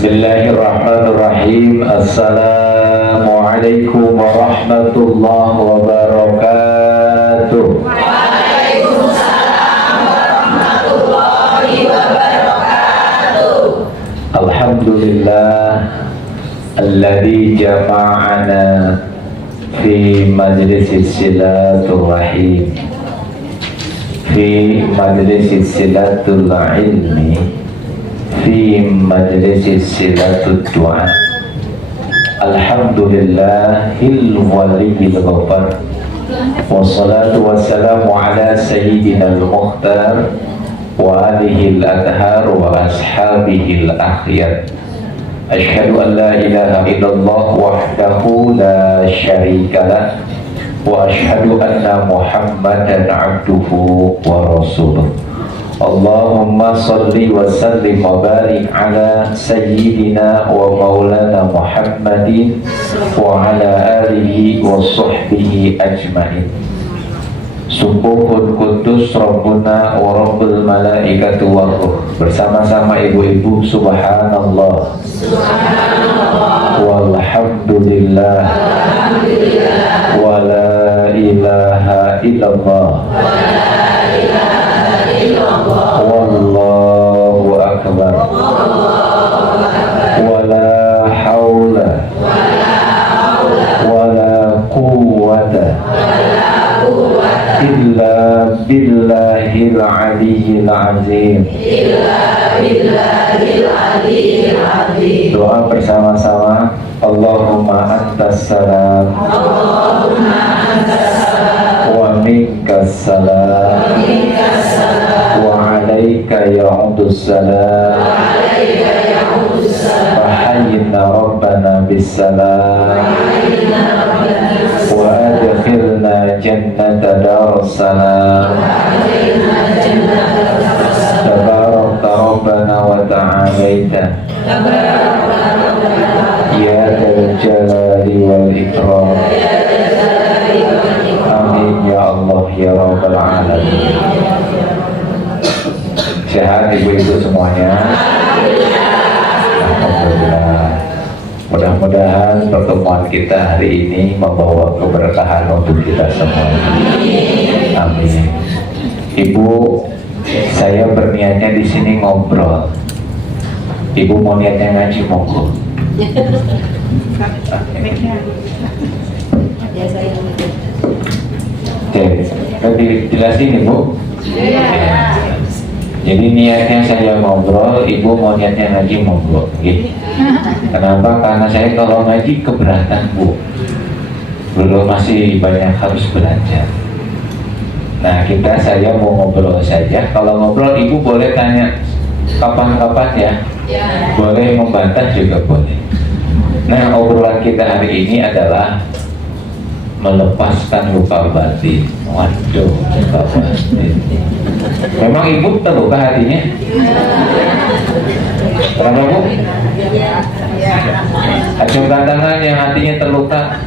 Bismillahirrahmanirrahim. Assalamualaikum warahmatullahi wabarakatuh. Waalaikumsalam warahmatullahi wabarakatuh. Alhamdulillah alladzi jama'ana fi majlisis silaturrahim, fi majlisis silatul ilmi, fi majlisis silatud du'a. Alhamdulillahil waliyil ghafar, wassalatu wassalamu ala sayyidinal mukhtar wa alihil adhar wa ashabihil akhyar. Asyhadu an la ilaha illallah wahdahu la syarikalah wa asyhadu anna Muhammadan abduhu wa rasuluh. Allahumma salli wa sallim wa barik ala sayyidina wa maulana Muhammadin wa ala alihi wa sahbihi ajma'in. Subuhun kudus Rabbuna wa Rabbul malaikatu wa ruh. Bersama-sama ibu-ibu subhanallah, walhamdulillah, wa la ilaha illallah, wallahu akbar, wa la hawla wa la quwwata illa billahil aliyyil azim. Doa bersama-sama. Allahumma antas salam wa minkas salam wa alayka ya'udus salam wa hayyina rabbana bis salam wa adkhilna jannata darussalam. Tabarakta rabbana wa ta'alaita ya dzal jalali wal ikram. Amin ya Allah ya rabbal alamin. Sehat ibu-ibu semuanya? Alhamdulillah. Mudah-mudahan pertemuan kita hari ini membawa keberkahan untuk kita semua. Amin. Ibu, saya berniatnya di sini ngobrol. Ibu mau niatnya ngaji, monggo. Oke, dijelasin Ibu. Jadi niatnya saya ngobrol, ibu mau niatnya ngaji, monggo. Gitu. Kenapa? Karena saya kalau ngaji keberatan Bu. Belum, masih banyak harus belajar. Nah saya mau ngobrol saja. Kalau ngobrol ibu boleh tanya kapan-kapan ya. Boleh membantah juga boleh. Nah obrolan kita hari ini adalah melepaskan luka batin. Waduh, luka batin. Memang ibu terluka hatinya? Kenapa Bu? Acungkan tangan yang hatinya terluka.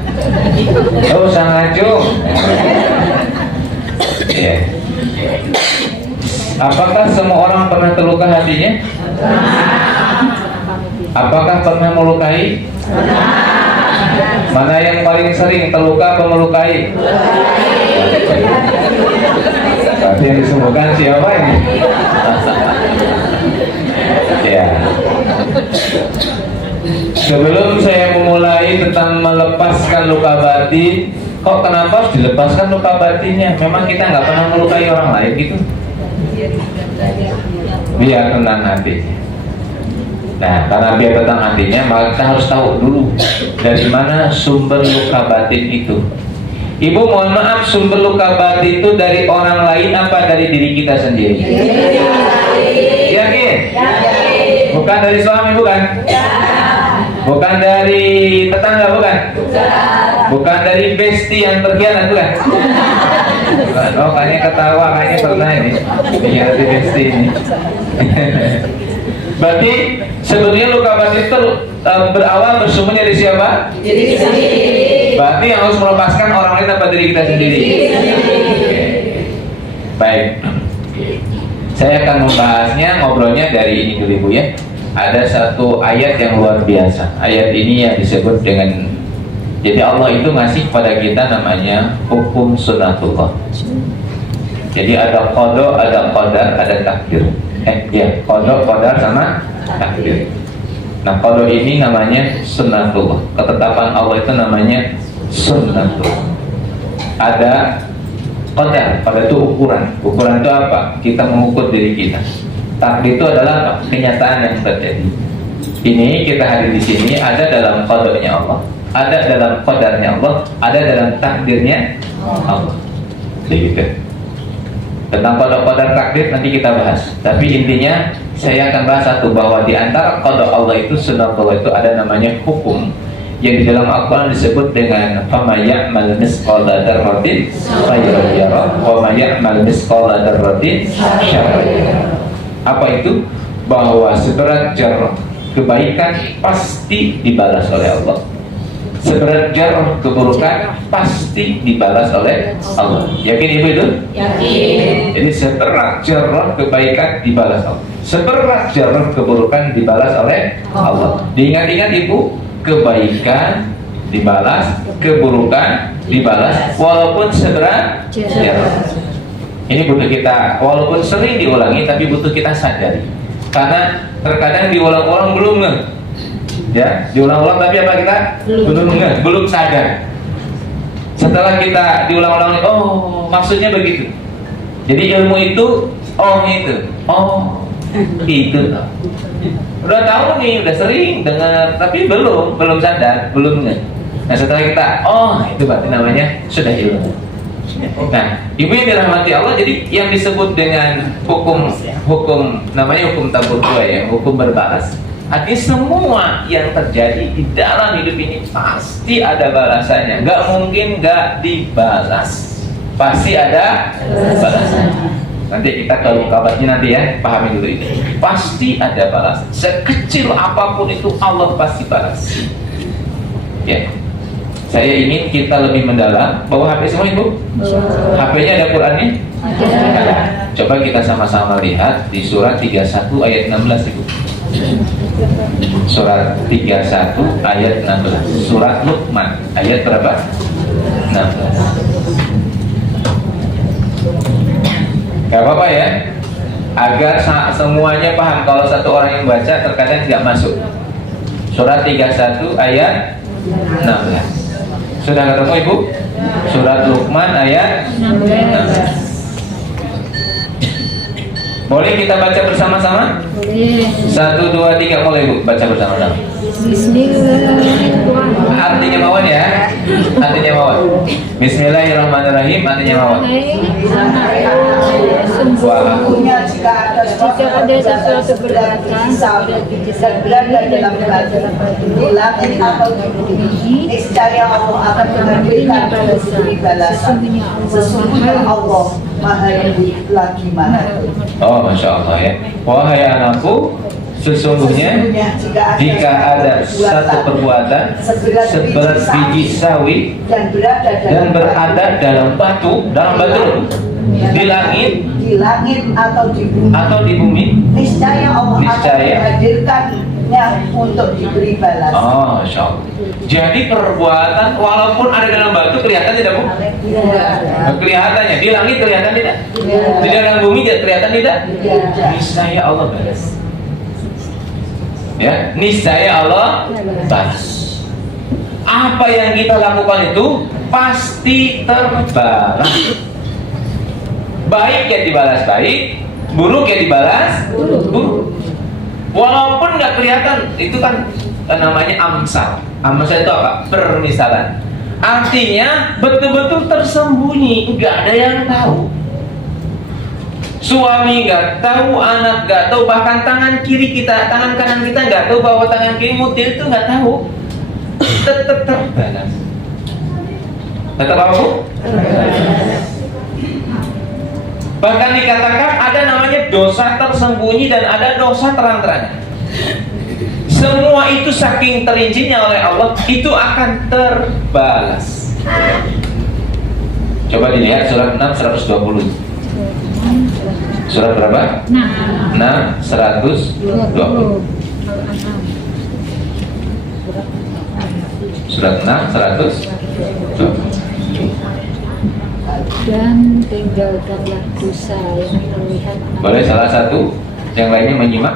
Oh, sang acung. Ya. Apakah semua orang pernah terluka hatinya? Apakah pernah melukai? Mana yang paling sering terluka atau melukai? Tapi yang disembuhkan siapa ini? Ya. Sebelum saya memulai tentang melepaskan luka batin, kok kenapa harus dilepaskan luka batinnya? Memang kita nggak pernah melukai orang lain gitu? Biar tenang hatinya. Nah, karena biar tenang hatinya, maka kita harus tahu dulu dari mana sumber luka batin itu. Ibu mohon maaf, sumber luka batin itu dari orang lain apa dari diri kita sendiri? Yakin? Bukan dari suami, bukan? Bukan dari tetangga, bukan? Bukan dari bestie yang berkhianat, bukan? Oh, kayaknya ketawa, kayaknya pernah ini. Iya, dari bestie ini. Berarti sebetulnya luka batin itu berawal bersumber dari siapa? Diri sendiri. Berarti yang harus melepaskan orang lain apa diri kita sendiri? Baik. Saya akan membahasnya, ngobrolnya dari ini dulu Ibu ya. ada satu ayat yang luar biasa. Ayat ini yang disebut dengan, jadi Allah itu ngasih kepada kita namanya hukum sunnatullah. Jadi ada qada, ada qadar, ada takdir. Qada, qadar sama takdir. Nah, qada ini namanya sunnatullah. Ketetapan Allah itu namanya sunnatullah. Ada qadar, pada itu ukuran. Ukuran itu apa? Kita mengukur diri kita. Takdir itu adalah apa? Kenyataan yang terjadi. Ini kita hadir di sini ada dalam qadanya Allah, ada dalam qadarnya Allah, ada dalam takdirnya Allah. Begitu. Tentang qada takdir nanti kita bahas. Tapi intinya saya akan bahas satu, bahwa di antara qada Allah itu, sunnatullah itu ada namanya hukum yang di dalam Al-Quran disebut dengan فَمَا يَعْمَلْ مِثْقَالَ ذَرَّةٍ خَيْرًا يَرَهُ وَمَا يَعْمَلْ مِثْقَالَ ذَرَّةٍ شَرًّا يَرَهُ. Apa itu? Bahwa seberat jarah kebaikan pasti dibalas oleh Allah, seberat jarah keburukan pasti dibalas oleh Allah. Yakin ibu itu? Yakin. Jadi seberat jarah kebaikan dibalas Allah, seberat jarah keburukan dibalas oleh Allah. Diingat-ingat ibu, kebaikan dibalas, keburukan dibalas, walaupun seberat jarah. Ini butuh kita, walaupun sering diulangi, tapi butuh kita sadari. Karena terkadang diulang-ulang belum ngeh, ya, diulang-ulang tapi apa kita belum ngeh, belum sadar. Setelah kita diulang-ulang, oh maksudnya begitu. Jadi ilmu itu, itu. Udah tahu nih, udah sering dengar, tapi belum sadar, belum ngeh. Nah setelah kita, itu berarti namanya sudah ilmu. Nah, ibu yang dirahmati Allah, jadi yang disebut dengan hukum namanya hukum tabur dua, ya, hukum berbalas. Artinya semua yang terjadi di dalam hidup ini pasti ada balasannya, nggak mungkin nggak dibalas, pasti ada balasannya. Nanti kita kalau kabarnya nanti ya, pahami dulu ini. Pasti ada balasan, sekecil apapun itu Allah pasti balas. Ya. Saya ingin kita lebih mendalam. Bawa HP semua ibu? HP-nya ada Qurannya? Ada. Coba kita sama-sama lihat di surat 31 ayat 16 ibu. Surat 31 ayat 16. Surat Luqman ayat berapa? 16. Gak apa-apa ya, agar semuanya paham. Kalau satu orang yang baca terkadang tidak masuk. Surat 31 ayat 16. Sudah ketemu ibu? Surat Luqman ayat 16. Boleh kita baca bersama-sama? Boleh. 1, 2, 3, mulai ibu, baca bersama-sama. Bismillahirrahmanirrahim. Artinya mawon ya. Artinya mawon. Bismillahirrahmanirrahim. Artinya mawon. Sesungguhnya jika ada sesuatu berbalasan dan berada dalam batu, di langit atau di bumi, niscaya Allah akan memberikan balasan. Sesungguhnya Allah Maha Yang lagi Maha. Oh, masya Allah ya. Wahai anakku, sesungguhnya jika ada satu perbuatan seberat biji sawi dan berada dalam batu di langit atau di bumi, niscaya Allah akan menghadirkannya untuk diberi balasan. Oh, masya Allah. Jadi perbuatan walaupun ada dalam batu kelihatan tidak bu? Kelihatannya di langit kelihatan tidak? Di dalam bumi tidak kelihatan tidak? Niscaya Allah balas. Ya, niscaya Allah balas. Apa yang kita lakukan itu pasti terbalas. Baik ya dibalas baik, buruk ya dibalas buruk. Walaupun nggak kelihatan, itu kan namanya amsal. Amsal itu apa? Permisalan. Artinya betul-betul tersembunyi, nggak ada yang tahu. Suami nggak tahu, anak nggak tahu, bahkan tangan kiri kita, tangan kanan kita nggak tahu bahwa tangan kiri mutil itu nggak tahu. Tetap terbalas. Tetap apa bu? Bahkan dikatakan ada namanya dosa tersembunyi dan ada dosa terang-terangan. Semua itu saking terincinya oleh Allah, itu akan terbalas. Coba dilihat surat 6 120. Surat berapa? 6 120. Surat 6, 100. Dan tinggalkanlah dosa yang terlihat. Boleh salah satu, yang lainnya menyimak.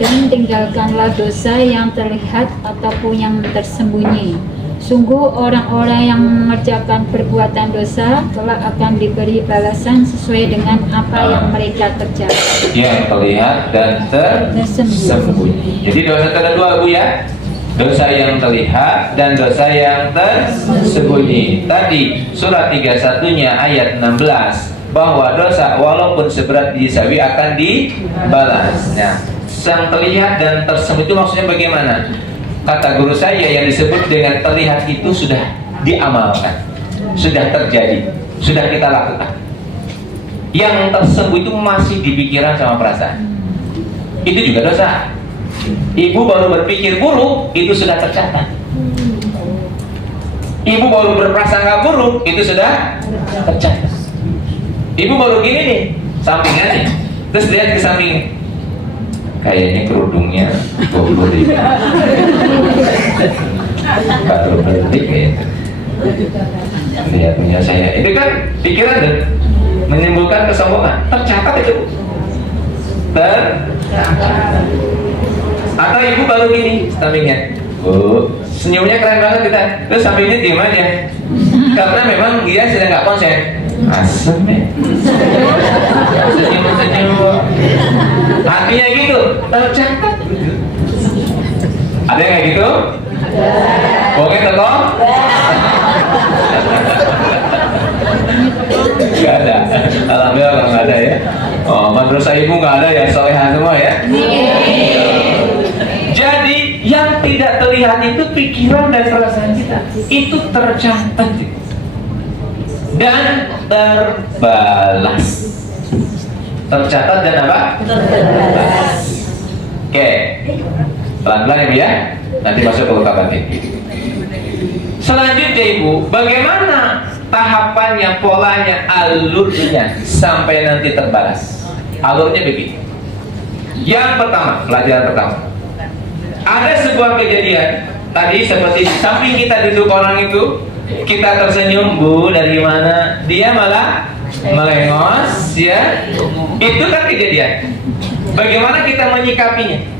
Dan tinggalkanlah dosa yang terlihat ataupun yang tersembunyi. Sungguh orang-orang yang mengerjakan perbuatan dosa kelak akan diberi balasan sesuai dengan apa yang mereka kerjakan. Yang terlihat dan tersembunyi. Jadi dosa ada dua, Bu ya. Dosa yang terlihat dan dosa yang tersembunyi. Tadi surat 31-nya ayat 16 bahwa dosa walaupun seberat biji sawi akan dibalas. Nah, yang terlihat dan tersembunyi itu maksudnya bagaimana? Kata guru saya, yang disebut dengan terlihat itu sudah diamalkan, sudah terjadi, sudah kita lakukan. Yang tersembunyi itu masih di pikiran sama perasaan, itu juga dosa. Ibu baru berpikir buruk, itu sudah tercatat. Ibu baru berprasangka buruk, itu sudah tercatat. Ibu baru gini nih, sampingannya, terus lihat ke samping, kayaknya kerudungnya 20.000. Baru beli kayaknya. Lihat punya saya. Itu kan pikiran dan menimbulkan kesombongan. Tercatat itu. Tercatat. Atau ibu baru gini sampingnya. Oh, senyumnya keren banget kita. Terus sampingnya diam aja. Karena memang dia sedang nggak konsen. Asem ya. Senyum-senyum. Hatinya gitu, tercatat. Ada yang kayak gitu? Boleh tokoh? Gak ada. Alhamdulillah kalau nggak ada ya. Oh, madrasah ibu nggak ada ya, solehan semua ya. Jadi yang tidak terlihat itu pikiran dan perasaan kita. Itu tercatat dan terbalas. Tercatat dan apa? Terbalas. Oke, pelan-pelan ya Bu ya. Nanti masuk ke luka batin. Selanjutnya Ibu, bagaimana tahapannya, polanya, alurnya sampai nanti terbalas? Alurnya begini. Yang pertama, pelajaran pertama. Ada sebuah kejadian. Tadi seperti di samping kita duduk orang itu, kita tersenyum, Bu, dari mana? Dia malah melengos, ya. Itu kan kejadian. Bagaimana kita menyikapinya?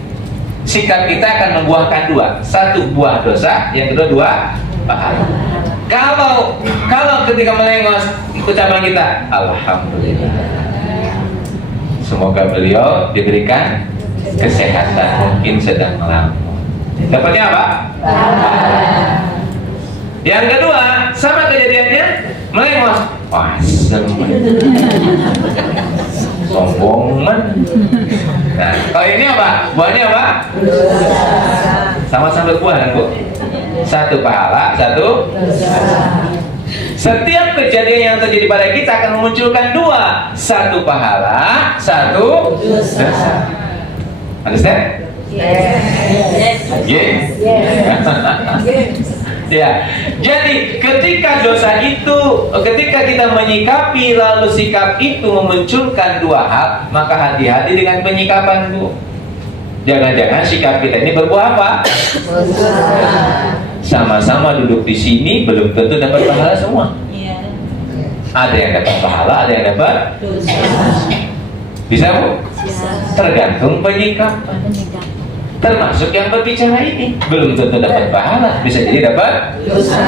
Sikap kita akan membuahkan dua. Satu, buah dosa. Yang kedua, dua pahala. Kalau ketika melengos, ucapan kita, Alhamdulillah. Semoga beliau diberikan kesehatan, mungkin sedang melamun. Dapatnya apa? Yang kedua, sama kejadiannya, melengos. Wah, sombongan. Nah, kalau ini apa? Buahnya apa? Sama-sama buah kan, Bu? Satu pahala, satu setiap kejadian yang terjadi pada kita akan memunculkan dua. Satu pahala, satu dosa. Understand? Yes. Ya, jadi ketika dosa itu, ketika kita menyikapi lalu sikap itu memunculkan dua hal, maka hati-hati dengan penyikapan, Bu. Jangan-jangan sikap kita ini berbuah apa? Sama-sama duduk di sini belum tentu dapat pahala semua. Ada yang dapat pahala, ada yang dapat dosa. Bisa, Bu? Tergantung penyikapan. Termasuk yang berbicara ini belum tentu dapat pahala, bisa jadi dapat dosa.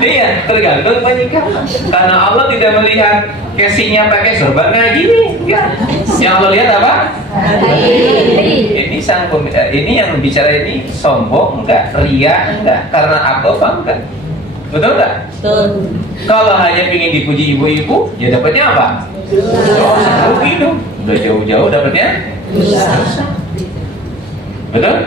Iya, tergantung penyikapan. Karena Allah tidak melihat casingnya pakai sorban kayak gini, ya. Yang Allah lihat apa? Ini ini yang bicara ini sombong enggak, ria enggak, karena aku apa enggak? Betul enggak? Betul. Kalau hanya ingin dipuji ibu-ibu, ya dapatnya apa? Dosa. Rugi dong. Udah jauh-jauh dapatnya dosa. Betul?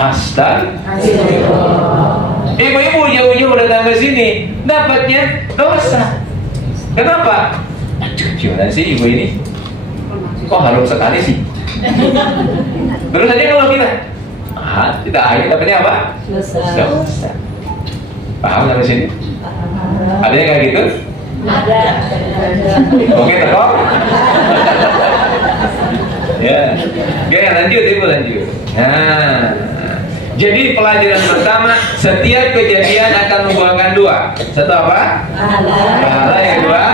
Astagfirullah. Ibu-ibu jauh-jauh datang ke sini, dapatnya dosa. Kenapa? Gimana sih ibu ini? Kok harum sekali sih? Terus aja kalau kita akhirnya dapatnya apa? Dosa. Paham sampai sini? Ada yang kayak gitu? Oke, toh? Ya. Oke, lanjut Ibu, lanjut. Nah, jadi pelajaran pertama, setiap kejadian akan membuahkan dua. Satu apa? Pahala. Yang dua,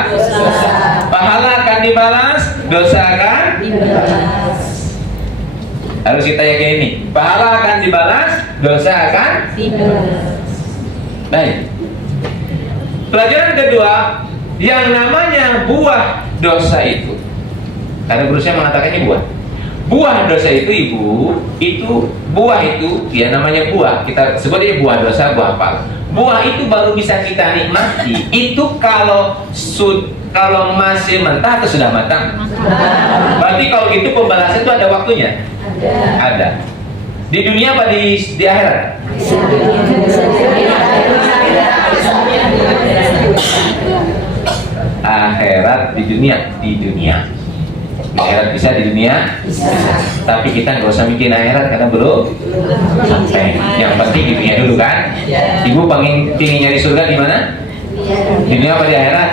pahala akan dibalas, dosa akan dibalas. Harus kita yakin ini. Pahala akan dibalas, dosa akan dibalas. Baik. Pelajaran kedua, yang namanya buah dosa itu. Karena guru saya mengatakannya buah. Buah dosa itu Ibu, itu buah itu ya namanya buah. Kita sebutnya buah dosa, buah apa? Buah itu baru bisa kita nikmati. Itu kalau masih mentah atau sudah matang? Berarti kalau gitu pembalasan itu ada waktunya? Ada. Di dunia apa di akhirat? Akhirat di dunia. Di akhirat bisa, di dunia bisa. Tapi kita nggak usah mikirin akhirat karena belum sampai. Yang penting di dunia dulu kan. Ibu pengen nyari surga di mana? Di dunia apa di akhirat?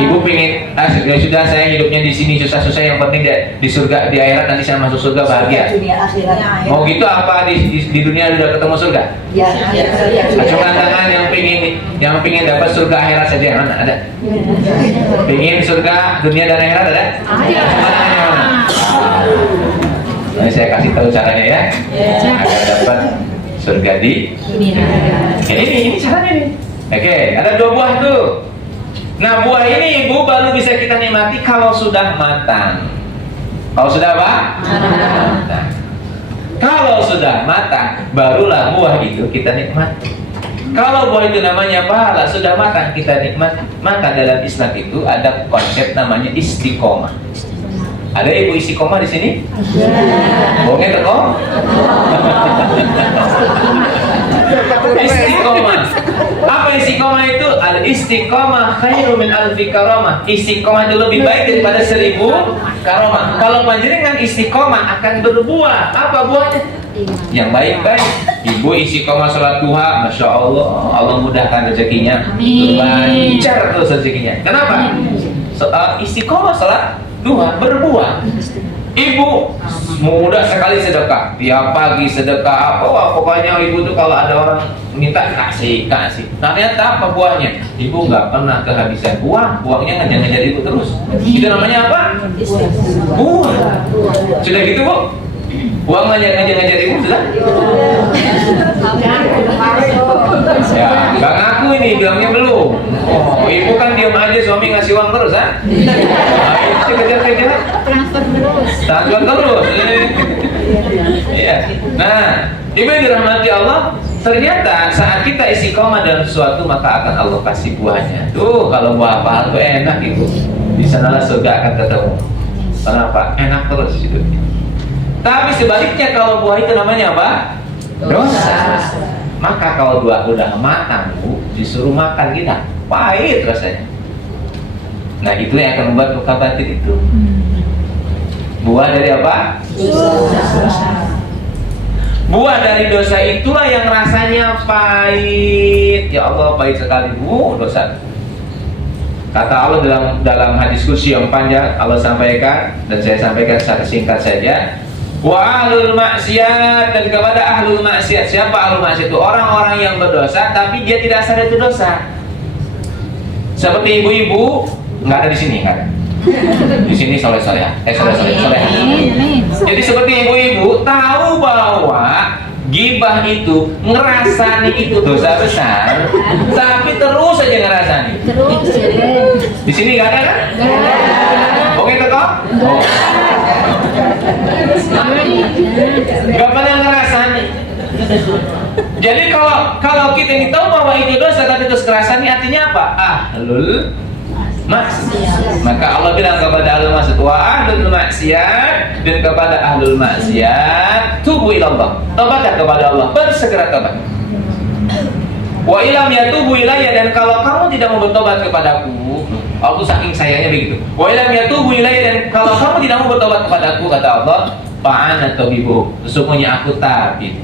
Ibu pengen sudah saya hidupnya di sini susah-susah, yang penting di surga, di akhirat nanti saya masuk surga bahagia. Mau gitu apa di dunia udah ketemu surga? Acungkan tangan yang pengen dapat surga akhirat saja, mana ada? Pengen surga dunia dan akhirat ada? Nah, saya kasih tahu caranya ya, agar dapat surga di dunia. Ini caranya nih. Oke, ada dua buah tuh. Nah, buah ini Ibu baru bisa kita nikmati kalau sudah matang. Kalau sudah apa? Matang. Kalau sudah matang, barulah buah itu kita nikmati. Kalau buah itu namanya pahala, sudah matang kita nikmati. Maka dalam Islam itu ada konsep namanya istiqomah. Ada Ibu istiqomah di sini? Bohongnya terkong? Istiqomah. Apa istiqomah itu? Al istiqomah khairu min alfi karamah. Istiqomah itu lebih baik daripada 1000 karamah. Kalau panjenengan istiqomah akan berbuah. Apa buahnya? Yang baik-baik. Ibu istiqomah sholat duha, masya Allah, Allah mudahkan rezekinya, lancar terus rezekinya. Kenapa? Istiqomah sholat duha berbuah. Ibu mudah sekali sedekah, tiap pagi sedekah. Pokoknya ibu tuh kalau ada orang minta kasih. Ternyata apa buahnya? Ibu nggak pernah kehabisan buah, buahnya ngejar-ngejar ibu terus. Itu namanya apa? Buah. Sudah gitu Bu? Buah ngejar-ngejar ibu sudah? Ya, nggak ngaku ini, bilangnya belum. Oh, ibu kan diam aja, suami ngasih uang terus, ha? Ayo kejar-kejar. Transfer terus. Iya. Nah, ibu yang dirahmati Allah, ternyata saat kita istiqomah dalam sesuatu maka akan Allah kasih buahnya. Tuh, kalau buah apa itu enak Ibu. Di sanalah surga akan ketemu. Kenapa? Enak terus hidupnya. Tapi sebaliknya kalau buah itu namanya apa? Dosa. Maka kalau buah udah matang Bu, disuruh makan kita, pahit rasanya. Nah, itu yang akan membuat luka batin itu. Buah dari apa? Dosa. Buah dari dosa itulah yang rasanya pahit. Ya Allah, pahit sekali Bu, dosa. Kata Allah dalam hadis kursi yang panjang, Allah sampaikan dan saya sampaikan secara singkat saja. Wa ahlul maksiat, dan kepada ahlul maksiat. Siapa ahlul maksiat itu? Orang-orang yang berdosa tapi dia tidak sadar itu dosa. Seperti ibu-ibu, nggak ada di sini, nggak ada. Di sini soleh-soleh. Jadi seperti ibu-ibu tahu bahwa gibah itu, ngerasani itu dosa besar, tapi terus aja ngerasani. Di sini nggak ada kan? Oke toh? Gak pernah ngerasani. Jadi kalau kita ini tahu bahwa itu dosa tapi terus ngerasani, artinya apa? Ahlul maksiat. Maka Allah bilang kepada ahlul maksiat, wa ahlul maksiat, dan kepada ahlul maksiat tubu ilallah, tobatlah kepada Allah, bersegera tobat. Wa ilam yatubu ilayya, dan kalau kamu tidak mau bertobat kepadaku, aku saking sayangnya begitu. Wa ilam yatubu ilayya, dan kalau kamu tidak mau bertobat kepadaku, kata Allah, fa'ana tabibu, sesungguhnya aku tabib.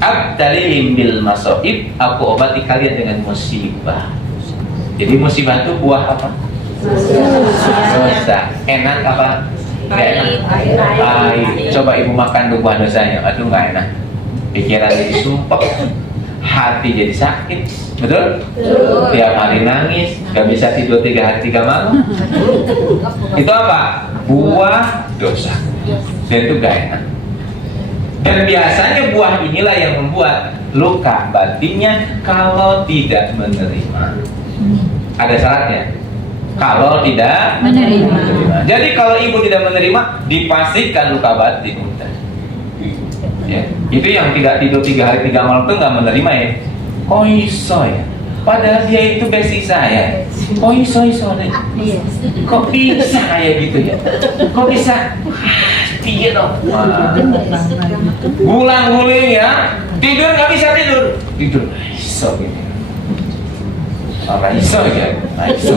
Abtalihim bil masaib, aku obati kalian dengan musibah. Jadi musibah itu buah apa? Dosa. Enak apa? Nggak enak. Pahit. Coba ibu makan tuh buah dosanya, aduh nggak enak. Pikiran jadi sumpah, hati jadi sakit, betul? Tiap hari nangis, nggak bisa tidur 3 hari 3 malam. Itu apa? Buah dosa. Dan itu nggak enak. Dan biasanya buah inilah yang membuat luka batinnya kalau tidak menerima. Ada syaratnya. Kalau tidak menerima. Jadi kalau ibu tidak menerima, dipastikan luka batin. Ya. Itu yang tidak tidur 3 hari 3 malam itu nggak menerima ya. Kok iso ya? Padahal dia itu besti saya. Kok iso deh? Kok bisa kayak gitu ya? Kok bisa? Piye dong? Gulang-guling ya. Tidur nggak bisa tidur. Tidur iso gitu. Orang iso ya, iso.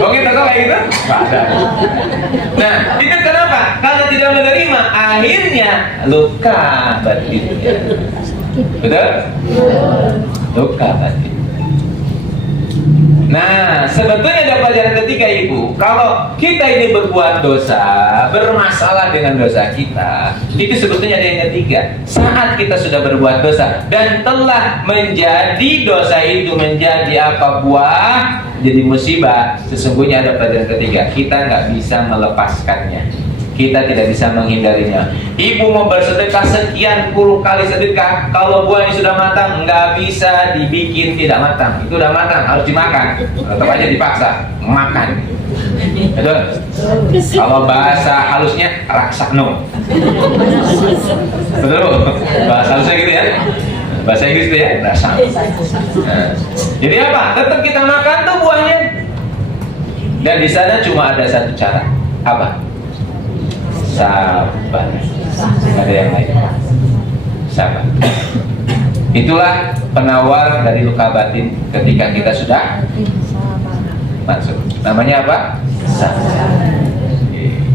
Oke, tak kayak gitu? Nggak ada. Nah, itu kenapa? Karena tidak menerima, akhirnya luka batinnya. Betul? Luka batin. Nah, sebetulnya ada pelajaran ketiga ibu. Kalau kita ini berbuat dosa, bermasalah dengan dosa kita, itu sebetulnya ada yang ketiga. Saat kita sudah berbuat dosa dan telah menjadi dosa itu menjadi apa buah, jadi musibah, sesungguhnya ada pelajaran ketiga. Kita nggak bisa melepaskannya. Kita tidak bisa menghindarinya. Ibu mau bersedekah sekian puluh kali sedekah, kalau buahnya sudah matang, nggak bisa dibikin tidak matang. Itu udah matang, harus dimakan. Tetap aja dipaksa makan. Betul? Kalau bahasa halusnya raksakno. Betul? Bahasa halusnya gitu ya. Bahasa Inggris itu ya, rasak. Nah, jadi apa? Tetap kita makan tuh buahnya. Dan di sana cuma ada satu cara. Apa? Sabar. Tidak ada yang lain. Sabar. Itulah penawar dari luka batin ketika kita sudah masuk. Namanya apa? Sabar.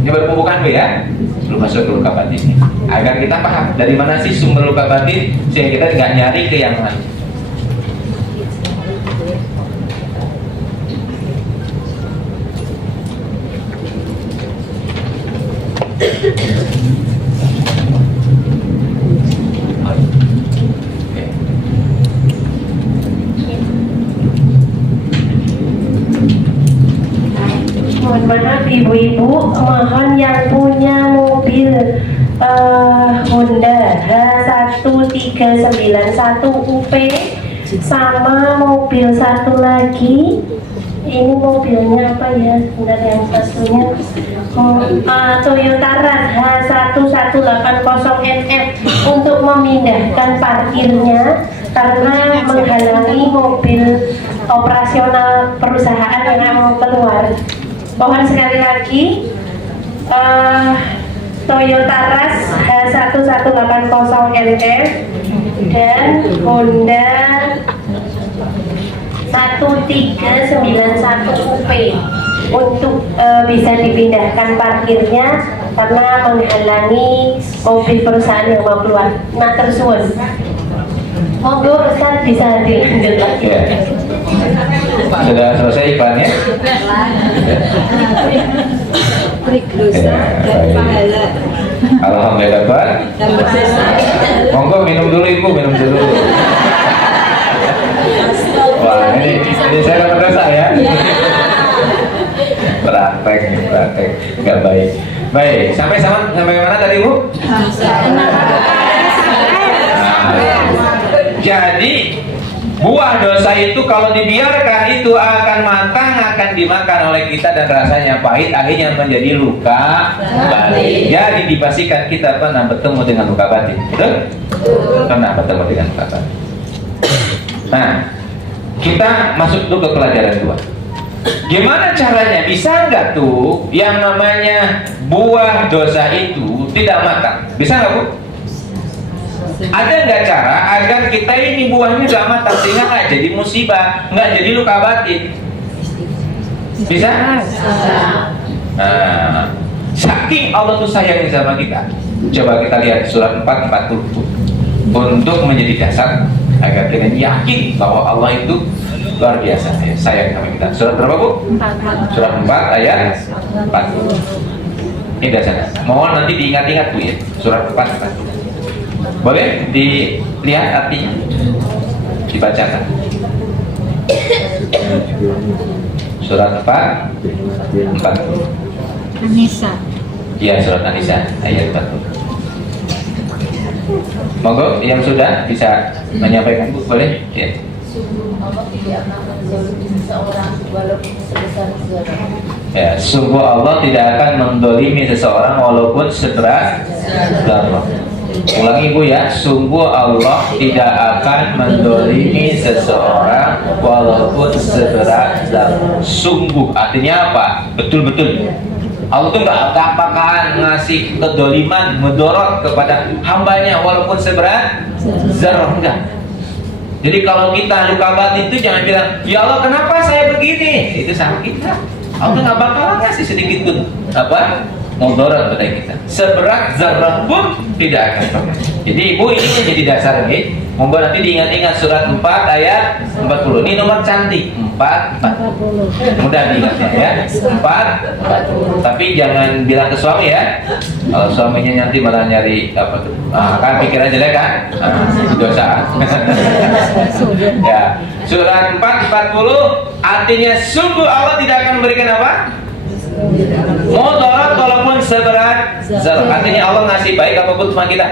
Ini baru pembukaan Bu ya. Belum masuk ke luka batin ini. Agar kita paham dari mana sih sumber luka batin, sehingga kita nggak nyari ke yang lain. Mohon maaf ibu-ibu, mohon yang punya mobil Honda H1391UP sama mobil satu lagi, ini mobilnya apa ya? Bentar, yang satunya Toyota Rush H1180NF untuk memindahkan parkirnya karena menghalangi mobil operasional perusahaan yang mau keluar. Mohon sekali lagi Toyota Rush H1180NF dan Honda 1391UP untuk bisa dipindahkan parkirnya karena menghalangi mobil perusahaan yang mau keluar. Nah, tersuwun. Monggo Ustaz bisa dilanjut lagi. Ya. Sudah selesai iklannya? Alhamdulillah Pak. Monggo minum dulu ibu, minum dulu. Wah, ini saya dapat dosa ya. Praktek, nggak baik. Baik, sampai mana tadi Bu? Jadi buah dosa itu kalau dibiarkan itu akan matang, akan dimakan oleh kita dan rasanya pahit, akhirnya menjadi luka batin. Jadi dipastikan kita pernah bertemu dengan luka batin, betul? Pernah bertemu dengan luka batin. Nah, kita masuk dulu ke pelajaran 2. Gimana caranya? Bisa nggak tuh yang namanya buah dosa itu tidak matang? Bisa nggak Bu? Ada nggak cara agar kita ini buahnya nggak matang sehingga nggak jadi musibah, nggak jadi luka batin? Bisa? Nah, saking Allah tuh sayang sama kita. Coba kita lihat surat 4:40 untuk menjadi dasar agar kita yakin bahwa Allah itu luar biasa ya, sayang sama kita. Surat berapa Bu? 4. Surat 4 ayat 40. Ini biasanya. Mohon nanti diingat-ingat Bu ya. Surat 4. Boleh dilihat artinya? Dibacakan. Surat 40. An-Nisa. Iya, surat An-Nisa ayat 40. Monggo yang sudah bisa menyampaikan Bu, boleh? Ya. Ya, sungguh Allah tidak akan mendolimi seseorang walaupun seberat zarrah. Ulangi Bu ya, sungguh Allah tidak akan mendolimi seseorang walaupun seberat zarrah. Sungguh artinya apa? Betul-betul. Allah tuh nggak akan ngasih kedoliman, mendorot kepada hambanya walaupun seberat zarrah, enggak. Jadi kalau kita luka batin itu jangan bilang, ya Allah kenapa saya begini? Itu sama kita. Allah nggak bakal ngasih sedikit pun apa mudorot pada kita. Seberat zarrah pun tidak akan pernah. Jadi Ibu ini menjadi dasar nih. Monggo nanti diingat-ingat surat 4 ayat 40. Ini nomor cantik 4. Mudah diingatnya ya. 4. Tapi jangan bilang ke suami ya. Kalau suaminya nanti malah nyari apa tuh? Kan pikiran jelek kan? Dosa. Ya. Surat 4:40 artinya sungguh Allah tidak akan memberikan apa? Mudarat walaupun seberat zarrah. Artinya Allah ngasih baik apapun sama kita.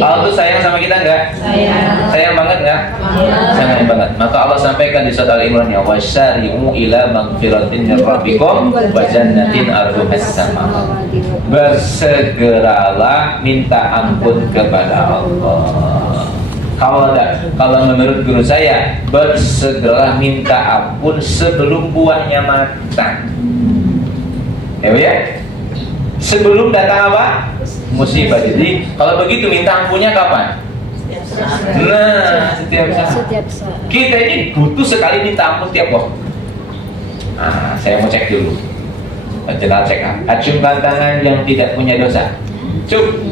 Allah tuh sayang sama kita enggak? Sayang banget enggak? Sayang banget. Maka Allah sampaikan di surat Al-Imran ya wasyari'u ila magfiratin min rabbikum wa jannatin arduhas samawati. Bersegeralah minta ampun kepada Allah. Kalau menurut guru saya, bersegeralah minta ampun sebelum buahnya matang. Ya, sebelum datang apa? Musibah. Jadi kalau begitu minta ampunnya kapan? Nah, setiap saat. Kita ini butuh sekali minta ampun tiap waktu. Nah, saya mau cek dulu. General check up. Acungkan tangan yang tidak punya dosa. Cuk.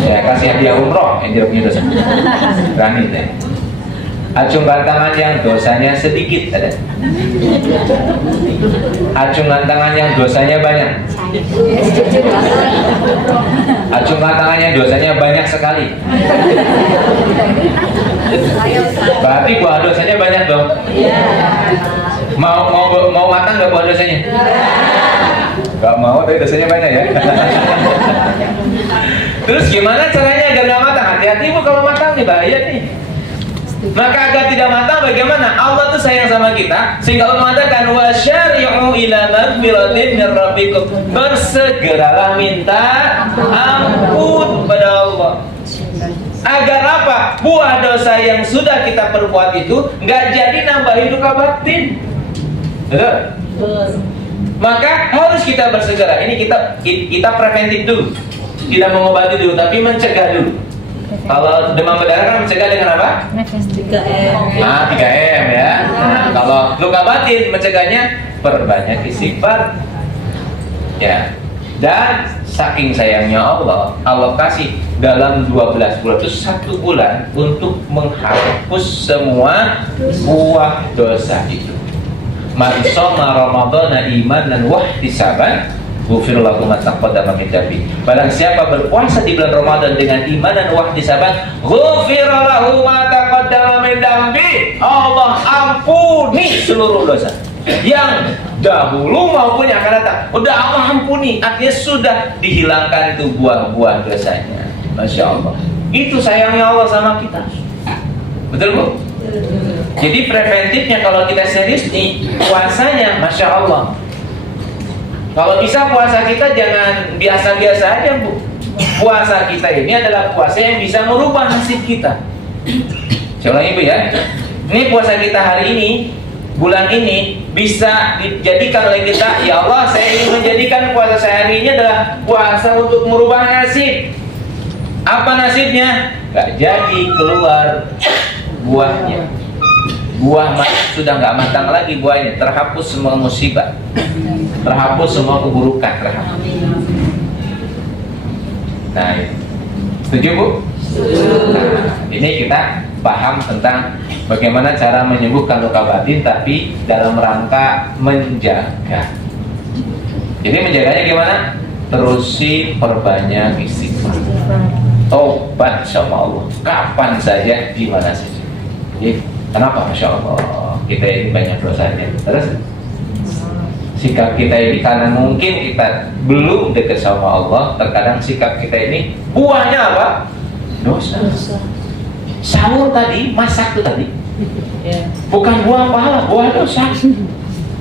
Saya kasih hadiah umroh yang tidak punya dosa. Berani deh. Acungkan tangan yang dosanya sedikit ada. Acungkan tangan yang dosanya banyak. Acungkan tangan yang dosanya banyak sekali. Berarti buah dosanya banyak dong. Mau matang nggak buah dosanya? Gak mau, tapi dosanya banyak ya. Terus gimana caranya agar nggak matang? Hati-hati Bu kalau matang nih bahaya nih. Maka agar tidak matang bagaimana? Allah tuh sayang sama kita sehingga Allah mengatakan wasyari'u ila magfiratin min rabbikum. Bersegeralah minta ampun pada Allah. Agar apa? Buah dosa yang sudah kita perbuat itu nggak jadi nambahin luka batin. Betul? Maka harus kita bersegera. Ini kita preventif dulu. Tidak mengobati dulu, tapi mencegah dulu. Kalau demam berdarah kan mencegah dengan apa? 3M. 3M ya. Nah, kalau luka batin mencegahnya perbanyak istighfar. Ya. Dan saking sayangnya Allah kasih dalam 12 bulan itu 1 bulan untuk menghapus semua buah dosa itu. Man shoma ramadhana imanan wa ihtisaban ghufira lahu ma taqaddama min dhanbi. Barang siapa berpuasa di bulan Ramadan dengan iman dan wahtisaban, ghufira lahu ma taqaddama min dhanbi. Allah ampuni seluruh dosa yang dahulu maupun yang akan datang. Udah Allah ampuni, artinya sudah dihilangkan itu buah-buah dosanya. Masya Allah. Itu sayangnya Allah sama kita. Betul Bu? Jadi preventifnya kalau kita serius nih puasanya, Masya Allah. Kalau bisa puasa kita jangan biasa-biasa aja Bu. Puasa kita ini adalah puasa yang bisa merubah nasib kita. Saya ulangi Bu ya. Ini puasa kita hari ini, bulan ini bisa dijadikan oleh kita. Ya Allah, saya ingin menjadikan puasa saya hari ini adalah puasa untuk merubah nasib. Apa nasibnya? Gak jadi keluar buahnya. Buah sudah nggak matang lagi buahnya, terhapus semua musibah, terhapus semua keburukan, terhapus. Nah, setuju Bu? Nah, ini kita paham tentang bagaimana cara menyembuhkan luka batin, tapi dalam rangka menjaga. Jadi menjaganya gimana? Terusi perbanyak istighfar, tobat sama Allah, kapan saja, di mana saja. Jadi kenapa? Masya Allah, kita ini banyak dosanya. Terus sikap kita ini, karena mungkin kita belum dekat sama Allah, terkadang sikap kita ini buahnya apa? Dosa. Sahur tadi, masak tuh tadi, bukan buah pahala, buah dosa.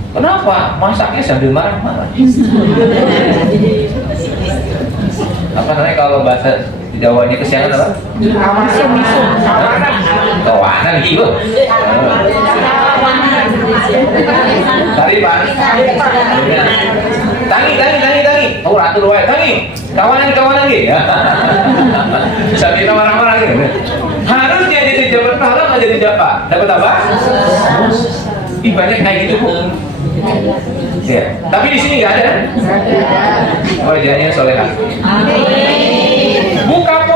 Kenapa? Masaknya sambil marah-marah. Apa namanya kalau bahasa Jawanya kesiangan apa? Kawanan gitu. Tari Pak. Tangi. Oh atur wae tangi. Kawanan gitu. Sambil marah-marah gitu. Harusnya jadi jabat pahala nggak jadi apa? Dapat apa? Ih banyak kayak gitu Bu. Ya. Tapi di sini nggak ada. Wajahnya solehah. Buka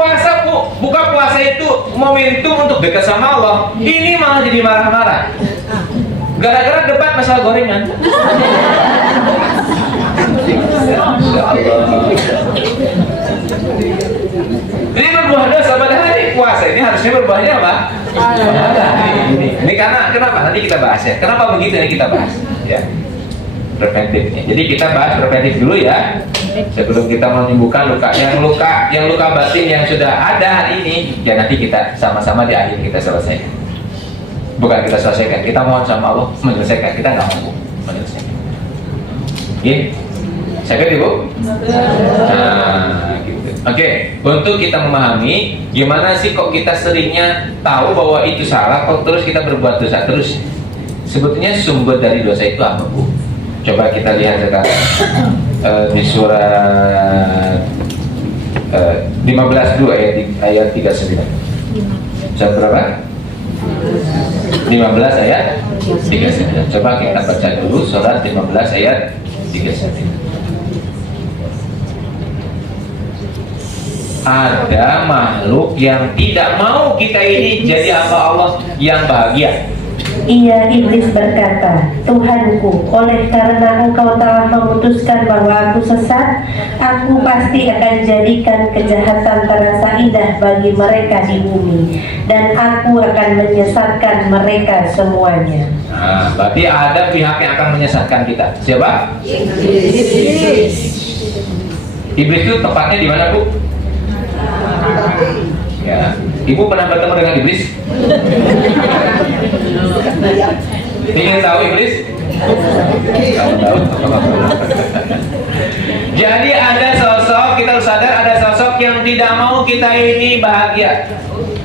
puasa itu momentum untuk dekat sama Allah. Ini malah jadi marah-marah. Gara-gara debat masalah gorengan. Ya Allah. Ini berbuah dosa, padahal ini puasa ini harusnya berbuahnya apa? Ini karena kenapa? Nanti kita bahas ya. Kenapa begitu yang kita bahas? Ya. Preventifnya. Jadi kita bahas preventif dulu ya. Sebelum kita menyembuhkan luka batin yang sudah ada hari ini, ya nanti kita sama-sama di akhir kita selesaikan. Bukan kita selesaikan, kita mohon sama Allah menyelesaikan. Kita nggak mampu menyelesaikan. Oke, saya Ibu. Nah, gitu. Oke, untuk kita memahami gimana sih kok kita seringnya tahu bahwa itu salah, kok terus kita berbuat dosa terus. Sebetulnya sumber dari dosa itu apa, Bu? Coba kita lihat sekarang di surat 15 dulu ayat 39. Surat berapa? 15 ayat 39. Coba kita baca dulu surat 15 ayat 39. Ada makhluk yang tidak mau kita ini jadi hamba Allah yang bahagia. Ia iblis berkata, Tuhanku, oleh karena engkau telah memutuskan bahwa aku sesat, aku pasti akan jadikan kejahatan terasa indah bagi mereka di bumi, dan aku akan menyesatkan mereka semuanya. Nah, berarti ada pihak yang akan menyesatkan kita. Siapa? Iblis. Iblis itu tepatnya di mana, Bu? Ya, Ibu pernah bertemu dengan iblis? Ingin tahu iblis? Tahu. Jadi ada sosok, kita harus sadar ada sosok yang tidak mau kita ini bahagia.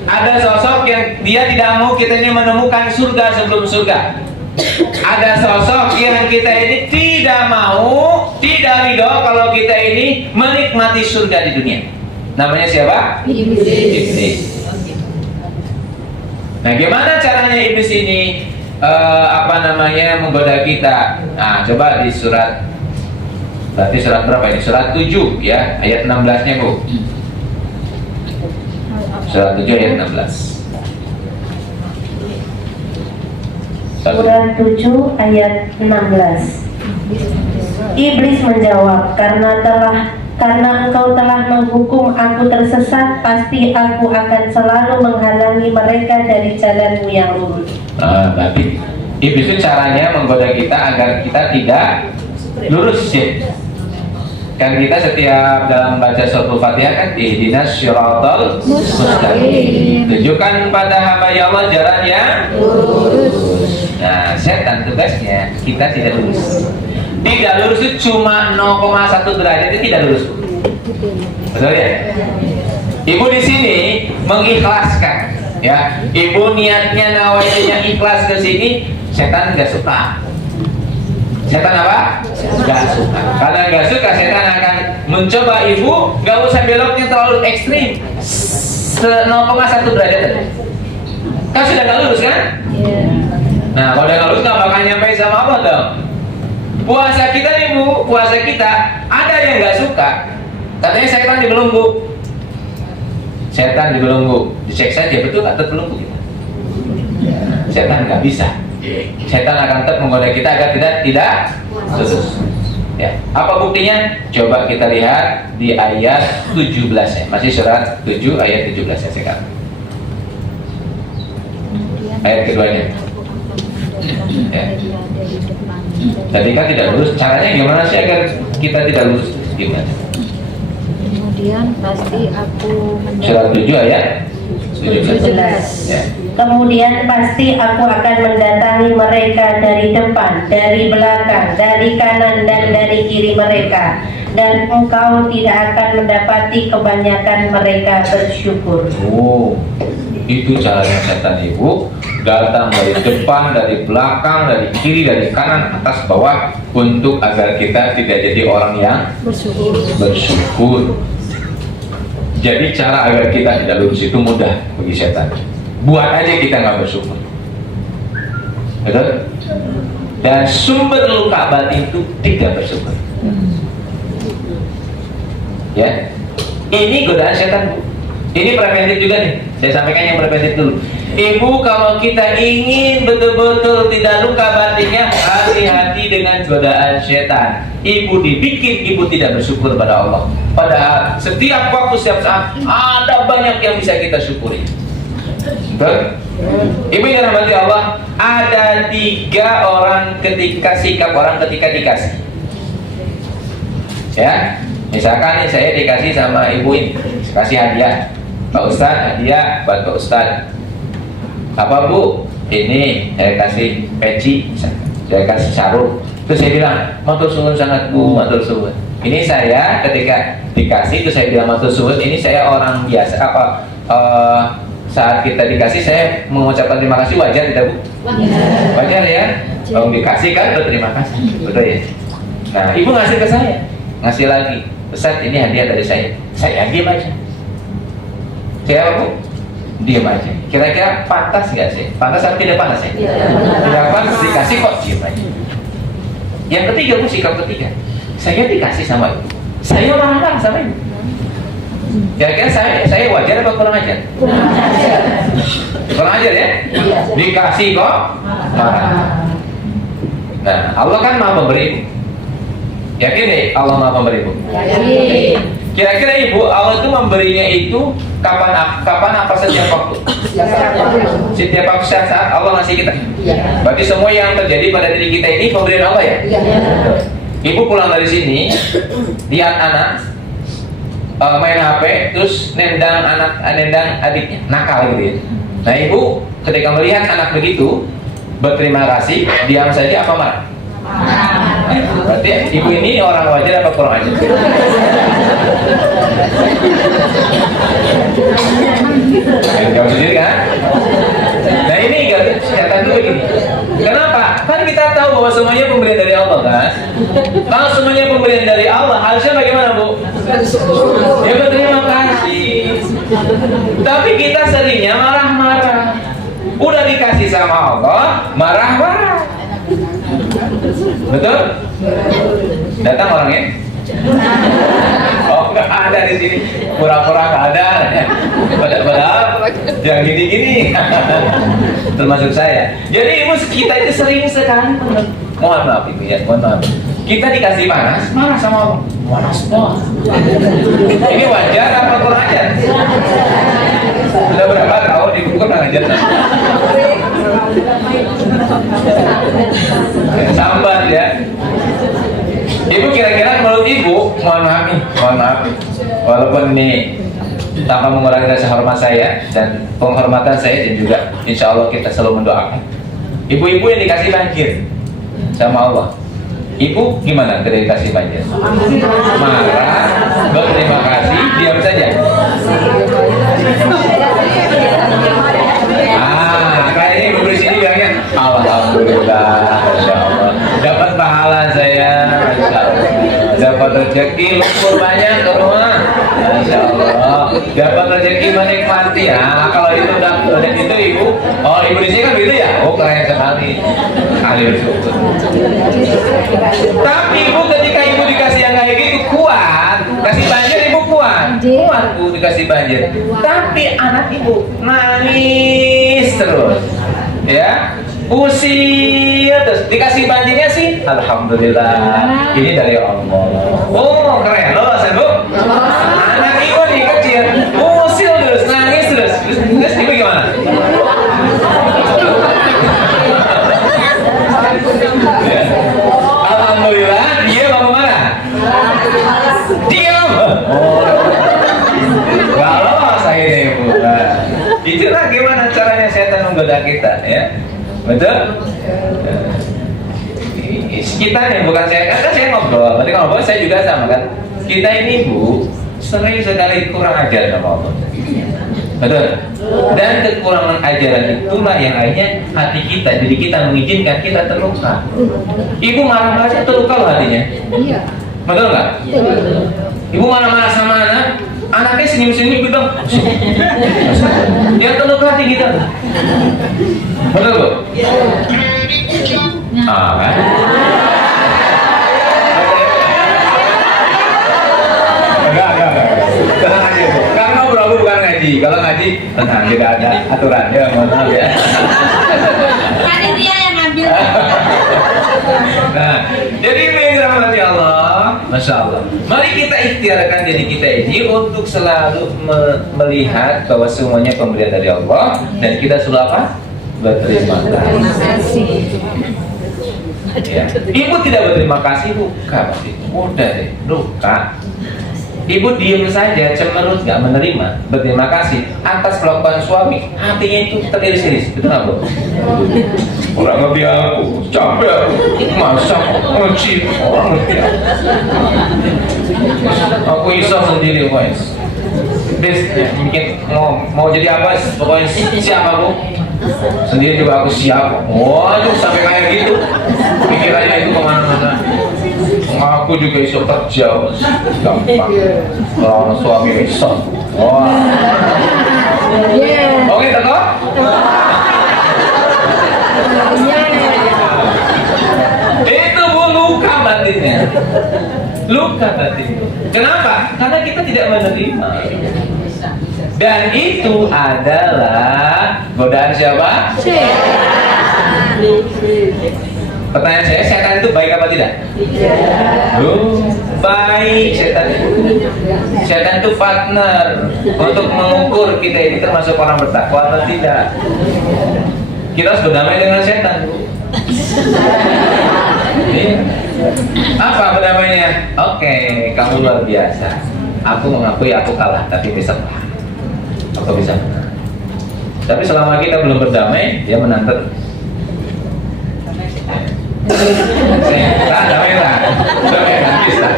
Ada sosok yang dia tidak mau kita ini menemukan surga sebelum surga. Ada sosok yang kita ini tidak mau, tidak ridho kalau kita ini menikmati surga di dunia. Namanya siapa? Iblis. Nah, gimana caranya iblis ini menggoda kita? Nah, coba di surat, berarti surat berapa ini? Surat 7 ya, ayat 16-nya, Bu. Surat 7 ayat 16. Surat 7 ayat 16. Iblis menjawab, karena engkau telah menghukum aku tersesat, pasti aku akan selalu menghalangi mereka dari jalanmu yang lurus. Berarti iblis itu caranya menggoda kita agar kita tidak lurus ya. Kan kita setiap dalam baca suratul Fatihah kan ihdinas syiratal mustaqim. Tunjukkan pada hamba ya Allah jalan yang lurus. Nah, setan tugasnya kita tidak lurus. Tidak lurus itu cuma 0,1 derajat itu tidak lurus. Betul ya? Ibu di sini mengikhlaskan, ya. Ibu niatnya nawainya ikhlas ke sini, setan nggak suka. Setan apa? Nggak suka. Karena nggak suka, setan akan mencoba ibu nggak usah beloknya terlalu ekstrim, 0,1 derajat. Kan sudah nggak lurus kan? Nah, kalau udah nggak lurus nggak bakal nyampe sama apa dong? Puasa kita nih Bu, puasa kita ada yang nggak suka. Katanya setan dibelenggu. Setan dibelenggu. Dicek saja betul atau belenggu kita. Setan nggak bisa. Setan akan tetap menggoda kita agar tidak lulus. Ya. Apa buktinya? Coba kita lihat di ayat 17 ya. Masih surat 7 ayat 17 ya sekarang. Ayat keduanya. Ya. Tadi kan tidak lulus. Caranya gimana sih agar kita tidak lulus? Gimana? Kemudian pasti aku Surat 7 ayat 17. 17. Ya. Kemudian pasti aku akan mendatangi mereka dari depan, dari belakang, dari kanan dan dari kiri mereka, dan engkau tidak akan mendapati kebanyakan mereka bersyukur. Oh, itu caranya setan ibu. Datang dari depan, dari belakang, dari kiri, dari kanan, atas, bawah, untuk agar kita tidak jadi orang yang bersyukur. Jadi cara agar kita tidak lulus itu mudah bagi setan. Buat aja kita nggak bersyukur. Betul? Dan sumber luka batin itu tidak bersyukur. Ya, ini godaan setan, Bu. Ini preventif juga nih. Saya sampaikan yang preventif dulu. Ibu, kalau kita ingin betul-betul tidak luka batinnya, hati-hati dengan godaan setan. Ibu dibikin ibu tidak bersyukur pada Allah. Padahal setiap waktu, setiap saat ada banyak yang bisa kita syukuri. Betul? Ibu yang dirahmati Allah, ada 3 orang ketika sikap orang ketika dikasih. Ya, misalkan nih saya dikasih sama ibu ini, kasih hadiah, Pak Ustadz, hadiah buat Pak Ustadz. Apa Bu? Ini saya kasih peci, saya kasih sarung. Terus saya bilang, matur suwun sangat Bu, matur suwun. Ini saya ketika dikasih itu saya bilang matur suwun. Ini saya orang biasa saat kita dikasih saya mengucapkan terima kasih, wajar tidak Bu? Wajar ya. Kalau dikasih kan berterima kasih, betul ya. Nah ibu ngasih ke saya, ngasih lagi, Ustadz ini hadiah dari saya diam aja. Saya apa Bu? Diam aja. Kira-kira pantas nggak sih? Pantas atau tidak pantas ya? Tidak pantas dikasih kok diam aja. Yang ketiga Bu, sikap ketiga, saya dikasih sama ibu, saya marah-marah sama ibu. Kira-kira saya wajar apa kurang ajar? Kurang ajar ya? Dikasih kok marah. Nah, Allah kan maha pemberi ibu. Yakin nih Allah maha pemberi ibu? Kira-kira ibu, Allah itu memberinya itu kapan apa setiap waktu? Setiap waktu, saat Allah ngasih kita. Berarti semua yang terjadi pada diri kita ini pemberian Allah ya? Ibu pulang dari sini, lihat anak main HP, terus nendang adiknya, nakal gitu ya. Nah ibu ketika melihat anak begitu, berterima kasih, diam saja apa marah? Berarti ibu ini orang wajar apa kurang ajar? Jawab sendiri kan? Nah ini setan dulu begini. Kenapa? Kan kita tahu bahwa semuanya pemberian dari Allah kan? Kalau semuanya pemberian dari Allah, harusnya bagaimana Bu? Ya berterima kasih. Tapi kita seringnya marah-marah. Udah dikasih sama Allah, marah-marah. Betul? Datang orangnya? Oh nggak ada di sini, pura-pura nggak ada. Padahal yang gini-gini termasuk saya. Jadi ibu kita itu sering sekali, mohon maaf ibu ya, mohon maaf. Kita dikasih panas, marah sama Allah. Panas dong. Ini wajar apa kurang ajar? Sudah berapa tahun ibu pernah ngajar? Sambat ya. Ibu kira-kira menurut ibu, mohon maaf, walaupun ini tanpa mengurangi rasa hormat saya dan penghormatan saya, dan juga insya Allah kita selalu mendoakan ibu-ibu yang dikasih banjir sama Allah. Ibu gimana ketika dikasih banjir? Marah, berterima kasih, diam saja. Kayaknya ibu di sini bilangnya alhamdulillah, masya Allah, dapat pahala saya, masya Allah, dapat rezeki lumpur banyak ke rumah, masya Allah, dapat rezeki menikmati. Nah kalau itu udah itu ibu, oh ibu di sini kan begitu ya, oh keren sekali, kali bersyukur. Tapi ibu ketika ibu dikasih yang kayak gitu kuat, kasih banjir ibu kuat bu dikasih banjir. Tapi anak ibu nangis terus. Ya, usil terus dikasih banjirnya sih, alhamdulillah. Ini dari Allah. Oh keren loh, Bu. Anak ibu nih kecil, usil terus, nangis terus ibu gimana? Ya. Alhamdulillah, dia mau mana? Diam. Gak lolos akhirnya ibu. Nah, itulah gimana caranya setan menggoda kita, ya. Betul? Kita nih, bukan saya, kan saya ngobrol. Berarti kalau ngobrol saya juga sama kan. Kita ini Bu sering sekali kurang ajar sama Allah. Betul? Dan kekurangan ajaran itulah yang akhirnya hati kita, jadi kita mengizinkan kita terluka. Ibu marah-marah saja terluka loh hatinya. Iya. Betul nggak? Ibu marah-marah sama anak, anaknya senyum-senyum gitu. Dia terluka hati kita. Betul Bu? Ah, kan? Enggak. Tenang aja Bu. Karena ngobrol bukan ngaji. Kalau ngaji, tenang, tidak ada aturan. Ya, mohon maaf ya. Panitia yang ngambil. Nah, jadi dirahmati Allah, Masya Allah. Mari kita ikhtiarkan diri kita ini untuk selalu melihat bahwa semuanya pemberian dari Allah dan kita selalu apa? Berterima kasih. Ya. Ibu tidak berterima kasih, luka pasti. Udah deh, luka. Ibu diem saja, cemerut, nggak menerima berterima kasih atas kelakuan suami, hatinya itu teriris-iris, betul nggak Bu? Orang ngerti aku, capek aku, masak, ngecip, orang ngerti aku iseng sendiri, guys. Mungkin mau jadi apa, pokoknya siapa Bu? Sendiri juga aku siap. Waduh, sampai kayak gitu pikirannya itu kemana-mana. Aku juga iso kerja, gampang. Kalau suami iso, wah. Oke, teko? Itu Bu luka batinnya. Luka batin. Kenapa? Karena kita tidak menerima. Dan itu adalah godaan siapa? Pertanyaan saya, setan itu baik apa tidak? Baik setan itu. Setan itu partner untuk mengukur kita ini termasuk orang bertakwa atau tidak. Kita harus berdamai dengan setan. Apa berdamainya? Oke, kamu luar biasa. Aku mengakui aku kalah, tapi besok aku bisa menang. Tapi selama kita belum berdamai, dia menang terus. Damai lah, bisa.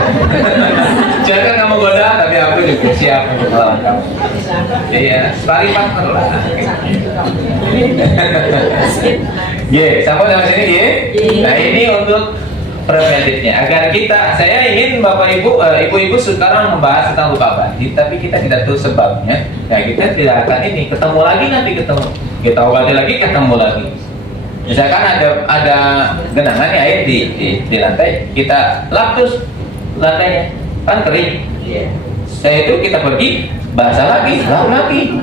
Jangan kamu goda, tapi aku juga siap untuk melawan kamu. Iya, sparring partner lah. Sampai sampai sini, Nah ini untuk preventifnya. Agar saya ingin Bapak Ibu, Ibu-Ibu sekarang membahas tentang luka batin, tapi kita tidak tahu sebabnya. Nah kita tidak akan ketemu lagi nanti kita obati lagi, ketemu lagi. Misalkan ada genangan air di lantai, kita lap terus lantainya, kan kering. Setelah itu kita pergi, basah lagi, lap lagi,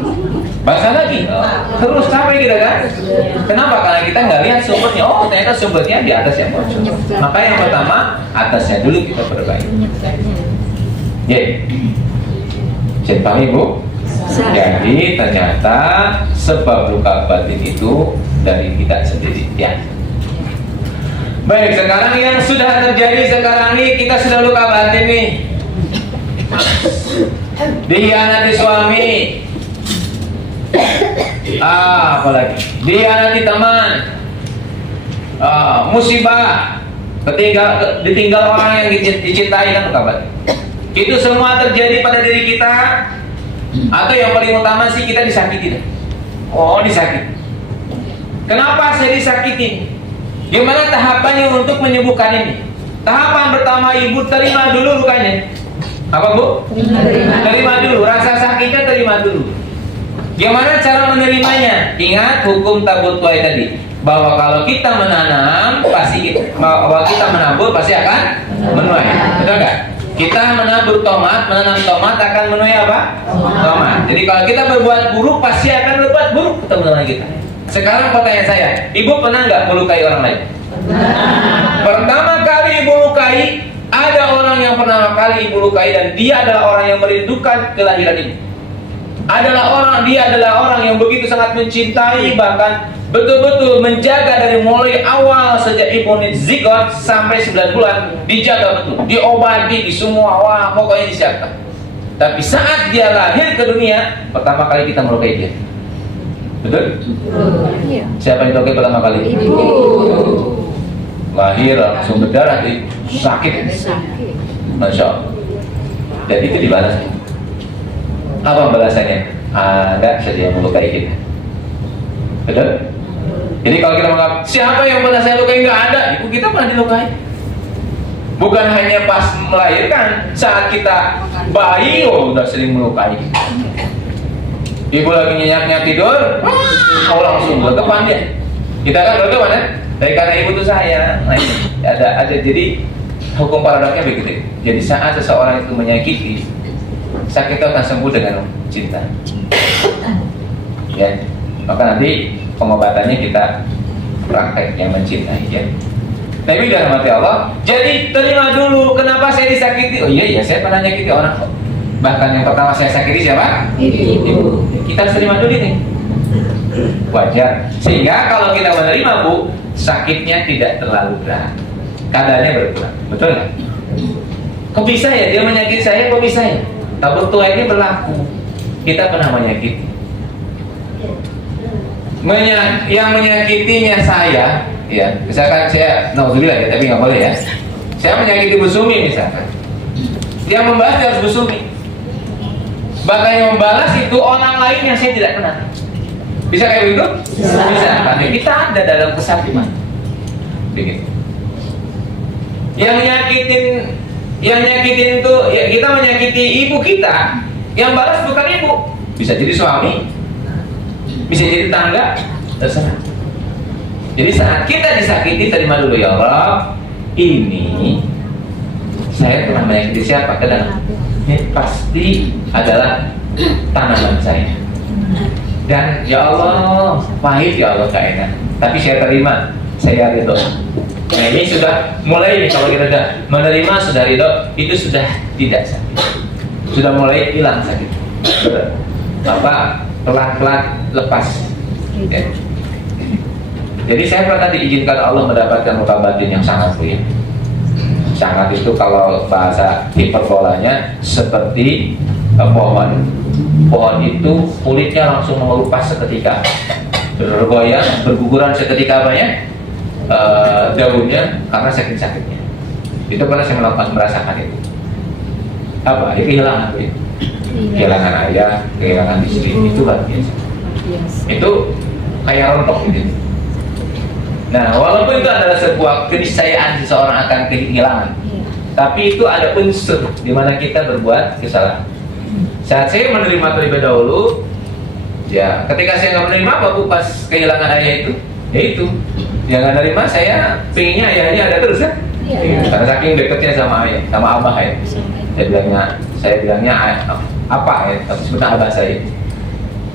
basah lagi, terus sampai kita kan? Kenapa? Karena kita nggak lihat sumbernya. Oh ternyata sumbernya di atas yang bocor. Maka yang pertama atasnya dulu kita perbaiki. Saya paham Ibu. Jadi ternyata sebab luka batin itu dari kita sendiri, ya. Baik, sekarang yang sudah terjadi sekarang ini kita sudah luka batin nih. Dikhianati suami. Apalagi dikhianati teman. Musibah. Ditinggal orang yang dicintai kan luka batin. Itu semua terjadi pada diri kita. Atau yang paling utama sih kita disakiti. Disakiti. Kenapa saya disakiti? Gimana tahapannya untuk menyembuhkan ini? Tahapan pertama Ibu terima dulu lukanya. Apa Bu? Terima dulu. Rasa sakitnya terima dulu. Gimana cara menerimanya? Ingat hukum tabur tuai tadi, bahwa kalau kita menanam bahwa kita menabur pasti akan menuai. Betul nggak? Kita menabur tomat, menanam tomat akan menuai apa? Tomat. Jadi kalau kita berbuat buruk pasti akan berbuat buruk ke teman-teman kita. Sekarang pertanyaan saya, ibu pernah nggak melukai orang lain? Pertama kali ibu lukai, ada orang yang pertama kali ibu lukai dan dia adalah orang yang merindukan kelahiran ibu. Dia adalah orang yang begitu sangat mencintai, bahkan betul-betul menjaga dari mulai awal sejak ibu zigot sampai 9 bulan, dijaga betul, diobati, di semua, wah pokoknya disiapkan. Tapi saat dia lahir ke dunia, pertama kali kita melukai dia. Betul? Iya. Siapa yang melukai pertama kali? Ibu. Lahir langsung berdarah, sakit. Sakit. Masya Allah. Dan itu dibalas. Apa balasannya? Ada saja yang melukai kita. Betul? Jadi kalau kita menganggap siapa yang pernah saya lukai, nggak ada. Ibu kita pernah dilukai. Bukan hanya pas melahirkan, saat kita bayi, udah sering melukai. Ibu lagi nyenyak-nyenyak tidur, kau langsung berdepan dia. Kita kan berdepan ya. Tapi karena ibu tuh sayang, nah, ada. Jadi hukum paradoknya begitu. Jadi saat seseorang itu menyakiti, sakit itu akan sembuh dengan cinta. Ya, maka nanti pengobatannya kita praktek yang mencintai ya. Tapi dalam hati Allah, jadi terima dulu. Kenapa saya disakiti? Oh iya, saya pernah nyakiti orang kok. Bahkan yang pertama saya sakiti siapa? Ibu. Kita harus terima dulu ini. Wajar. Sehingga kalau kita menerima bu, sakitnya tidak terlalu berat. Kadarnya berkurang. Betul nggak? Kok bisa ya dia menyakiti saya? Kok bisa ya? Tabur tua ini berlaku. Kita pernah menyakiti. Yang menyakitinya saya, ya, misalkan saya, nauzubillah ya, tapi nggak boleh ya. Saya menyakiti Bu Sumi misalkan. Yang membalas harus Bu Sumi. Bahkan yang membalas itu orang lain yang saya tidak kenal. Bisa kayak begitu? Bisa. Karena kita ada dalam kesatuan. Begitu. Yang nyakitin itu ya, kita menyakiti ibu kita. Yang balas bukan ibu. Bisa jadi suami, bisa jadi tetangga, terserah. Jadi saat kita disakiti, terima dulu ya Allah. Ini saya pernah menyakiti siapa ke dalam? Ini pasti adalah tanaman saya. Dan ya Allah, pahit ya Allah gak enak. Tapi saya terima, saya ridho. Nah ini sudah mulai nih, kalau kita sudah menerima, sudah ridho, itu sudah tidak sakit. Sudah mulai hilang sakit. Apa pelan-pelan lepas. Ya. Jadi saya pernah diizinkan Allah mendapatkan muka batin yang sangat ya. Sangat itu kalau bahasa hiperbolanya seperti pohon. Pohon itu kulitnya langsung mengelupas seketika, bergoyang, berguguran seketika banyak daunnya karena sakit-sakitnya. Itu pernah saya merasakan itu. Apa? Itu kehilangan itu. Kehilangan ayah, kehilangan istri, itu luar biasa. Itu kayak rontok gitu. Nah, walaupun itu adalah sebuah keniscayaan seseorang akan kehilangan, tapi itu ada unsur di mana kita berbuat kesalahan. Saat saya menerima terlebih dahulu, ya ketika saya nggak menerima apa bu pas kehilangan ayah itu, ya itu yang nggak menerima saya pengennya ayahnya ada terus kan? Karena saking dekatnya sama ayah, sama abah ya. Saya bilangnya apa ya, tapi sebenarnya abah saya.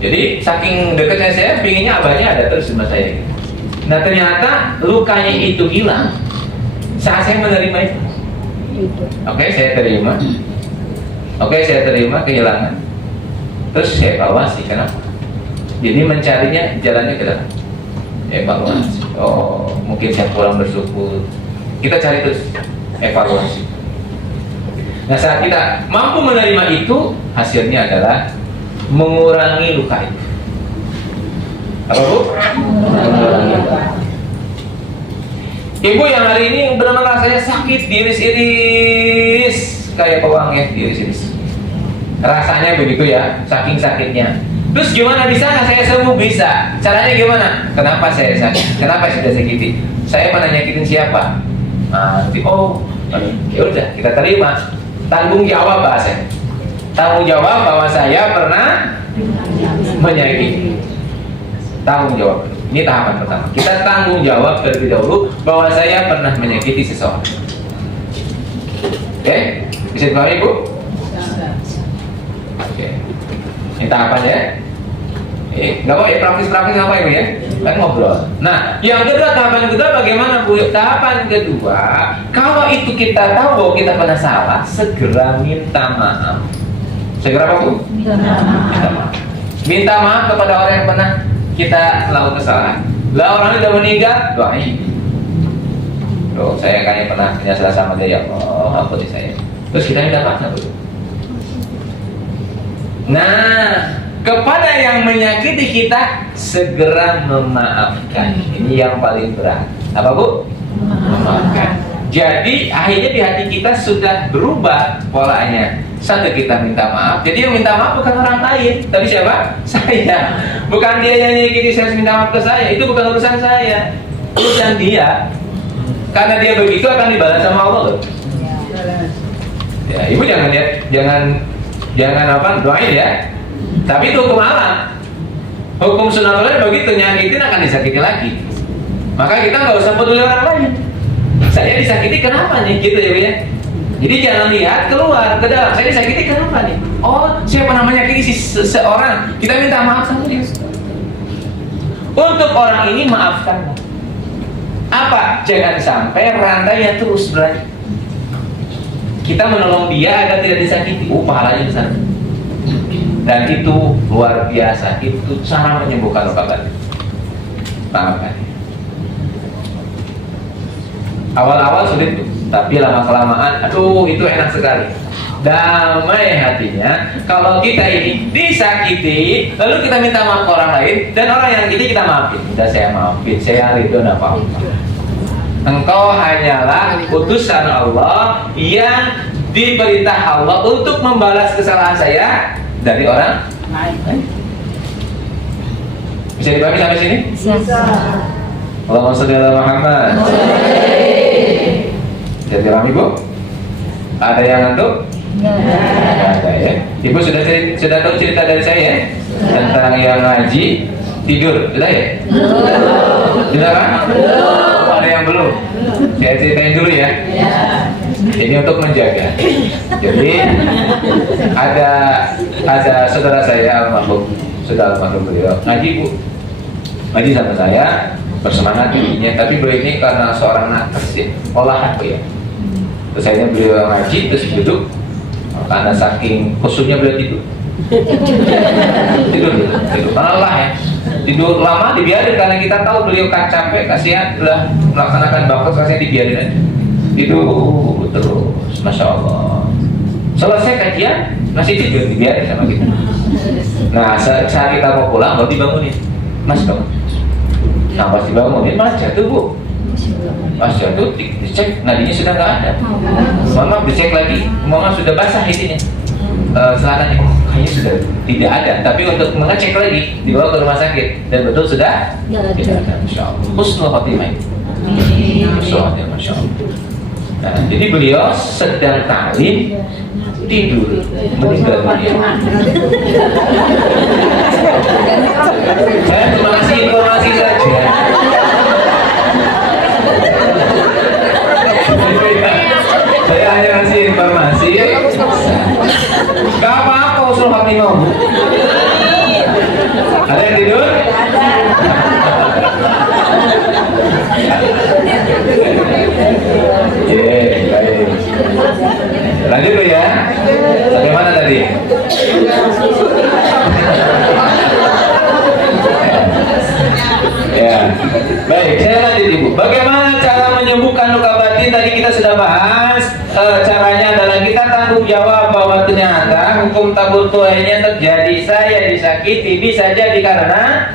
Jadi saking dekatnya saya pengennya abahnya ada terus sama saya. Nah ternyata lukanya itu hilang saat saya menerima itu. Oke, saya terima. Oke, saya terima kehilangan. Terus saya evaluasi kenapa. Jadi mencarinya jalannya ke dalam. Evaluasi. Oh, mungkin saya kurang bersyukur. Kita cari terus evaluasi. Nah saat kita mampu menerima itu, hasilnya adalah mengurangi luka itu. Apa bu? Mengurangi luka. Ibu yang hari ini benar-benar rasanya sakit, diiris-iris kayak bawang ya, diiris-iris. Rasanya begitu ya, saking sakitnya. Terus gimana bisa nggak saya sembuh? Bisa. Caranya gimana? Kenapa saya sakit? Kenapa saya sudah sakiti? Saya pernah nyakitin siapa? Nanti ya udah kita terima. Tanggung jawab bahasanya. Tanggung jawab bahwa saya pernah menyakiti. Tanggung jawab. Ini tahapan pertama. Kita tanggung jawab terlebih dahulu bahwa saya pernah menyakiti seseorang. Oke? Bisa dipahami bu? Oke. Ini tahapannya. Nggak mau ya praktis-praktis apa ibu ya? Kan ngobrol. Nah, yang kedua, tahapan kedua bagaimana bu? Tahapan kedua, kalau itu kita tahu bahwa kita pernah salah, segera minta maaf. Segera apa bu? Minta maaf. Minta maaf kepada orang yang pernah kita lakukan kesalahan. Lah orang sudah meninggal, doain. Loh, saya kayaknya pernah punya salah sama dia, ya Allah, ampuni saya. Terus kita minta maaf bu. Nah, kepada yang menyakiti kita segera memaafkan. Ini yang paling berat. Apa bu? Memaafkan. Jadi akhirnya di hati kita sudah berubah polanya. Satu, kita minta maaf. Jadi yang minta maaf bukan orang lain, tapi siapa? Saya. Bukan dia yang menyakiti saya minta maaf ke saya. Itu bukan urusan saya, urusan dia. Karena dia begitu akan dibalas sama Allah loh. Ya, ibu jangan ya, jangan apa doain ya. Tapi itu hukum alam. Hukum sunatullah begitu, nyakitin akan disakiti lagi. Maka kita nggak usah peduli orang lain. Saya disakiti kenapa nih, gitu ya Bu ya. Jadi jangan lihat keluar ke dalam. Saya disakiti kenapa nih? Oh, saya pernah menyakiti seseorang. Kita minta maaf sama dia. Untuk orang ini maafkan. Apa? Jangan sampai rantainya terus berlanjut. Kita menolong dia agar tidak disakiti. Pahalanya besar. Dan itu luar biasa. Itu cara menyembuhkan luka batin. Maafkan. Awal-awal sulit tuh, tapi lama-kelamaan, aduh itu enak sekali. Damai hatinya. Kalau kita ini disakiti, lalu kita minta maaf ke orang lain, dan orang yang kita maafin. Udah saya maafin, saya ridho, enggak apa-apa. Engkau hanyalah utusan Allah yang diperintah Allah untuk membalas kesalahan saya dari orang lain. Bisa dipahami sampai sini? Bisa. Allahumma sholli ala Muhammad. Jadi ramai bu? Ada yang ngantuk? Nggak ada ya. Ibu sudah tahu cerita dari saya tentang yang ngaji tidur, sudah ya? Sudah kan? Ada yang belum? Saya ceritain dulu ya. Ini untuk menjaga. Jadi ada saudara saya almarhum, sudah almarhum beliau ngaji bu, ngaji sama saya, bersemangat dirinya. Tapi beliau ini karena seorang nakes ya, olahan bu ya. Terus akhirnya beliau ngaji, terus duduk. Karena saking khusyuknya beliau tidur. Tidur. Karena lelah ya. Tidur lama dibiarin karena kita tahu beliau kan capek, kasihan udah melaksanakan bakti, kasihan dibiarin aja. Tidur terus, masya Allah. Selesai kajian masih tidur, dibiarin sama kita. Nah saat kita mau pulang baru dibangunin, Mas bangun. Nah pas dibangunin malah jatuh bu. Pas jatuh dicek nadinya sudah nggak ada. Mama dicek lagi, mama sudah basah isinya. Selananya kayaknya sudah tidak ada. Tapi untuk mengecek lagi dibawa ke rumah sakit dan betul sudah tidak ada. Masya Allah. Husnul khotimah. Masya Allah. Nah, jadi beliau sedang ta'lim tidur meninggal dunia. Saya cuma kasih informasi saja. Saya hanya kasih informasi. Gak apa-apa usul khotimah. Ada yang tidur? Baik. Lanjut tuh ya. Bagaimana tadi? Ya. Baik, saya lanjut ibu. Bagaimana cara menyembuhkan luka batin? Tadi kita sudah bahas. Caranya adalah kita tanggung jawab bahwa ternyata hukum tabur tuainya terjadi. Saya disakiti bisa jadi karena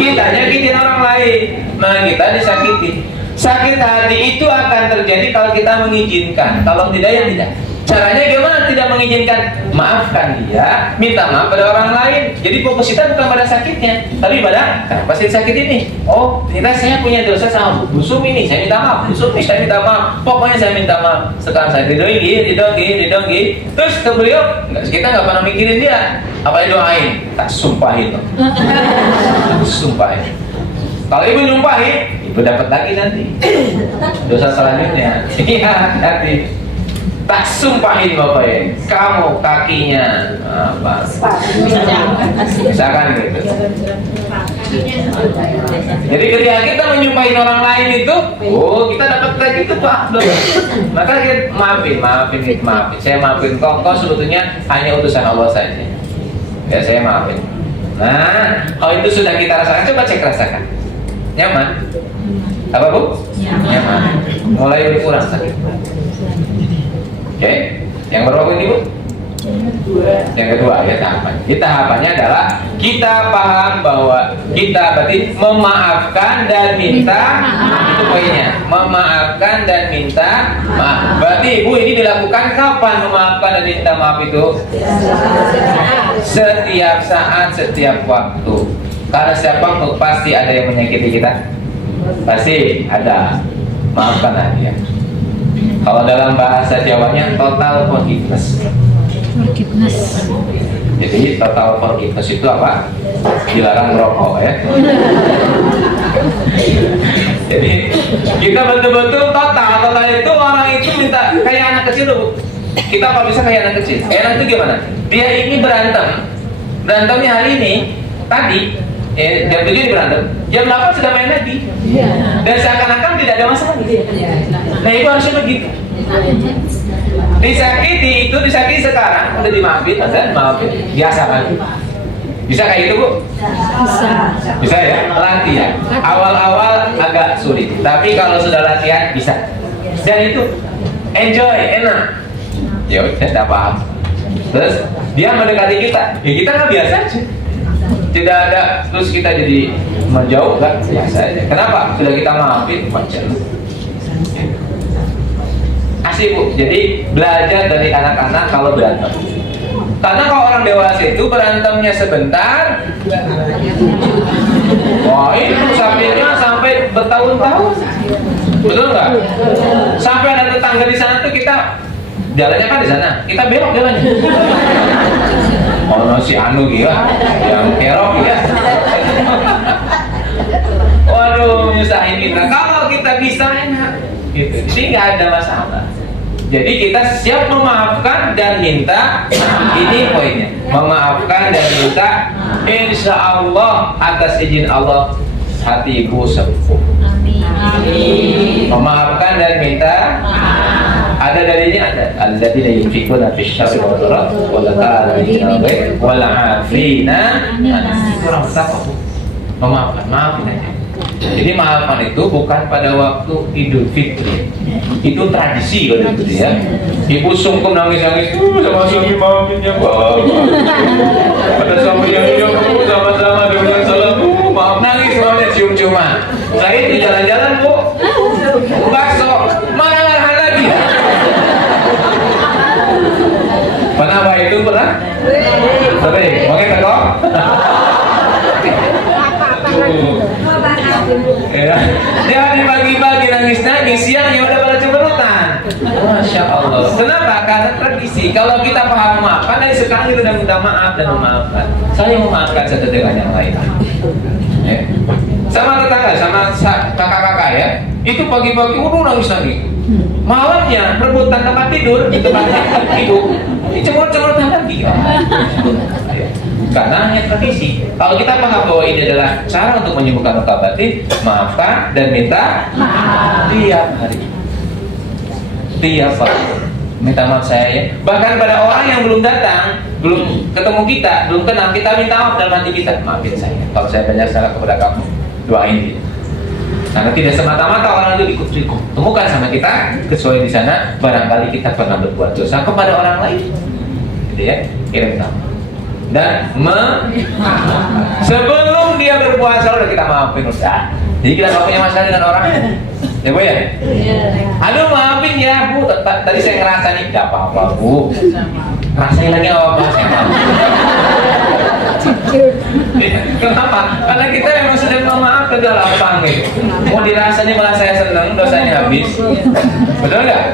kita nyakitin orang lain. Nah kita disakiti. Sakit hati itu akan terjadi kalau kita mengizinkan. Kalau tidak ya tidak. Caranya gimana tidak mengizinkan? Maafkan dia, minta maaf pada orang lain. Jadi fokus kita bukan pada sakitnya, tapi pada kenapa saya sakit ini? Oh, ternyata saya punya dosa sama Bu Sum ini. Saya minta maaf, Bu Sum ini saya minta maaf. Pokoknya saya minta maaf. Sekarang saya ridhoi. Terus ke beliau, kita nggak pernah mikirin dia. Apa yang doain? Tak sumpahin loh. Sumpahin. Kalau ibu nyumpahin, ibu dapat lagi nanti dosa selanjutnya. Iya, hati. Tak sumpahin Bapak ya, kamu kakinya apa? Misalkan gitu. Jadi ketika kita menyumpahin orang lain itu, oh kita dapat kayak gitu Pak. Maka kita maafin. Saya maafin kau sebetulnya hanya utusan Allah saja. Ya saya maafin. Nah, kalau itu sudah kita rasakan, coba cek rasakan. Nyaman? Apa Bu? Nyaman. Mulai berkurang sakit. Oke, yang berapa ini Bu? Yang kedua ya tahapan. Tahapannya adalah kita paham bahwa kita berarti memaafkan dan minta. Itu poinnya. Memaafkan dan minta maaf. Berarti Ibu ini dilakukan kapan memaafkan dan minta maaf itu? Setiap saat, setiap waktu. Karena setiap waktu pasti ada yang menyakiti kita. Pasti ada. Maafkanlah dia. Kalau dalam bahasa Jawanya total forgiveness. Forgiveness. Jadi total forgiveness itu apa? Dilarang merokok ya. Jadi kita betul-betul total itu orang itu minta kayak anak kecil loh. Kita kalau bisa kayak anak kecil. Kayak anak itu gimana? Dia ini berantemnya hari ini tadi. Jam 7 berantem, jam 8 sudah main lagi. Dan seakan-akan tidak ada masalah. Nah itu harusnya begitu. Disakiti sekarang udah dimaafin, dan maafin biasa lagi. Bisa kayak gitu Bu? Bisa ya, latihan. Awal-awal agak sulit, tapi kalau sudah latihan bisa. Dan itu enjoy, enak. Ya udah, tidak paham. Terus dia mendekati kita, ya kita nggak biasa aja. Tidak ada terus kita jadi menjauh, kan biasa aja. Kenapa? Sudah kita maafin, wajar. Asik Bu. Jadi belajar dari anak-anak kalau berantem. Karena kalau orang dewasa itu berantemnya sebentar, wah itu sakitnya sampai bertahun-tahun. Betul nggak? Sampai ada tetangga di sana tuh kita jalannya kan di sana, kita belok jalannya. Oh si Anu gila, yang kerok ya. Waduh nyusahin kita. Kalau kita bisa enak, gitu. Jadi nggak ada masalah. Jadi kita siap memaafkan dan minta. Ini poinnya, memaafkan dan minta. Insya Allah atas izin Allah hati ibu sembuh. Memaafkan dan minta. Ada dalilnya ada. Alladzina yunfiquna fis syarri wal dharra wal kaadzimina wal 'afina. Kurang takut. Memaafkan, maafin aja. Jadi maafkan itu bukan pada waktu Idul Fitri. Itu tradisi kalau gitu ya. Ibu sungkem nangis-nangis, sama suami maafin ya Pak. Ada suami yang sama-sama dengan salah, maaf nangis soalnya cium-ciuman. Saya itu jalan-jalan Bu, bakso, mana ngarahan lagi? Pernah itu pernah? Sering, oke teko? Ya, dia dibagi-bagi nangis-nangis, siang ya udah pada cemberutan. Masya Allah. Kenapa? Karena tradisi. Kalau kita paham memaafkan, dari sekarang kita udah minta maaf dan memaafkan. Saya memaafkan satu dengan yang lain. Ya. Sama tetangga, sama kakak-kakak ya. Itu pagi-pagi udah nangis-nangis. Malamnya rebutan tempat tidur di tempatnya ibu. Cemur-cemuran lagi. Karena hanya tradisi. Kalau kita paham bahwa ini adalah cara untuk menyembuhkan luka batin, maafkan dan minta maaf tiap hari, tiap hari. Minta maaf saya ya. Bahkan pada orang yang belum datang, belum ketemu kita, belum kenal, kita minta maaf dalam hati kita. Maafin saya. Kalau saya banyak salah kepada kamu, doain dia. Karena tidak semata-mata orang itu ditemukan sama kita, kecuali di sana barangkali kita pernah berbuat dosa kepada orang lain. Gitu ya, kirim tamu. Dan sebelum dia berpuasa udah kita maafin Ustaz. Jadi kita nggak punya masalah dengan orang, ya Bu ya. Aduh maafin ya Bu, tadi saya ngerasa nih tidak apa-apa Bu. Rasain lagi apa saya maaf. Kenapa? Karena kita memang sudah memaafkan udah lapang gitu. Mau dirasanya malah saya senang, dosanya habis. Betul nggak?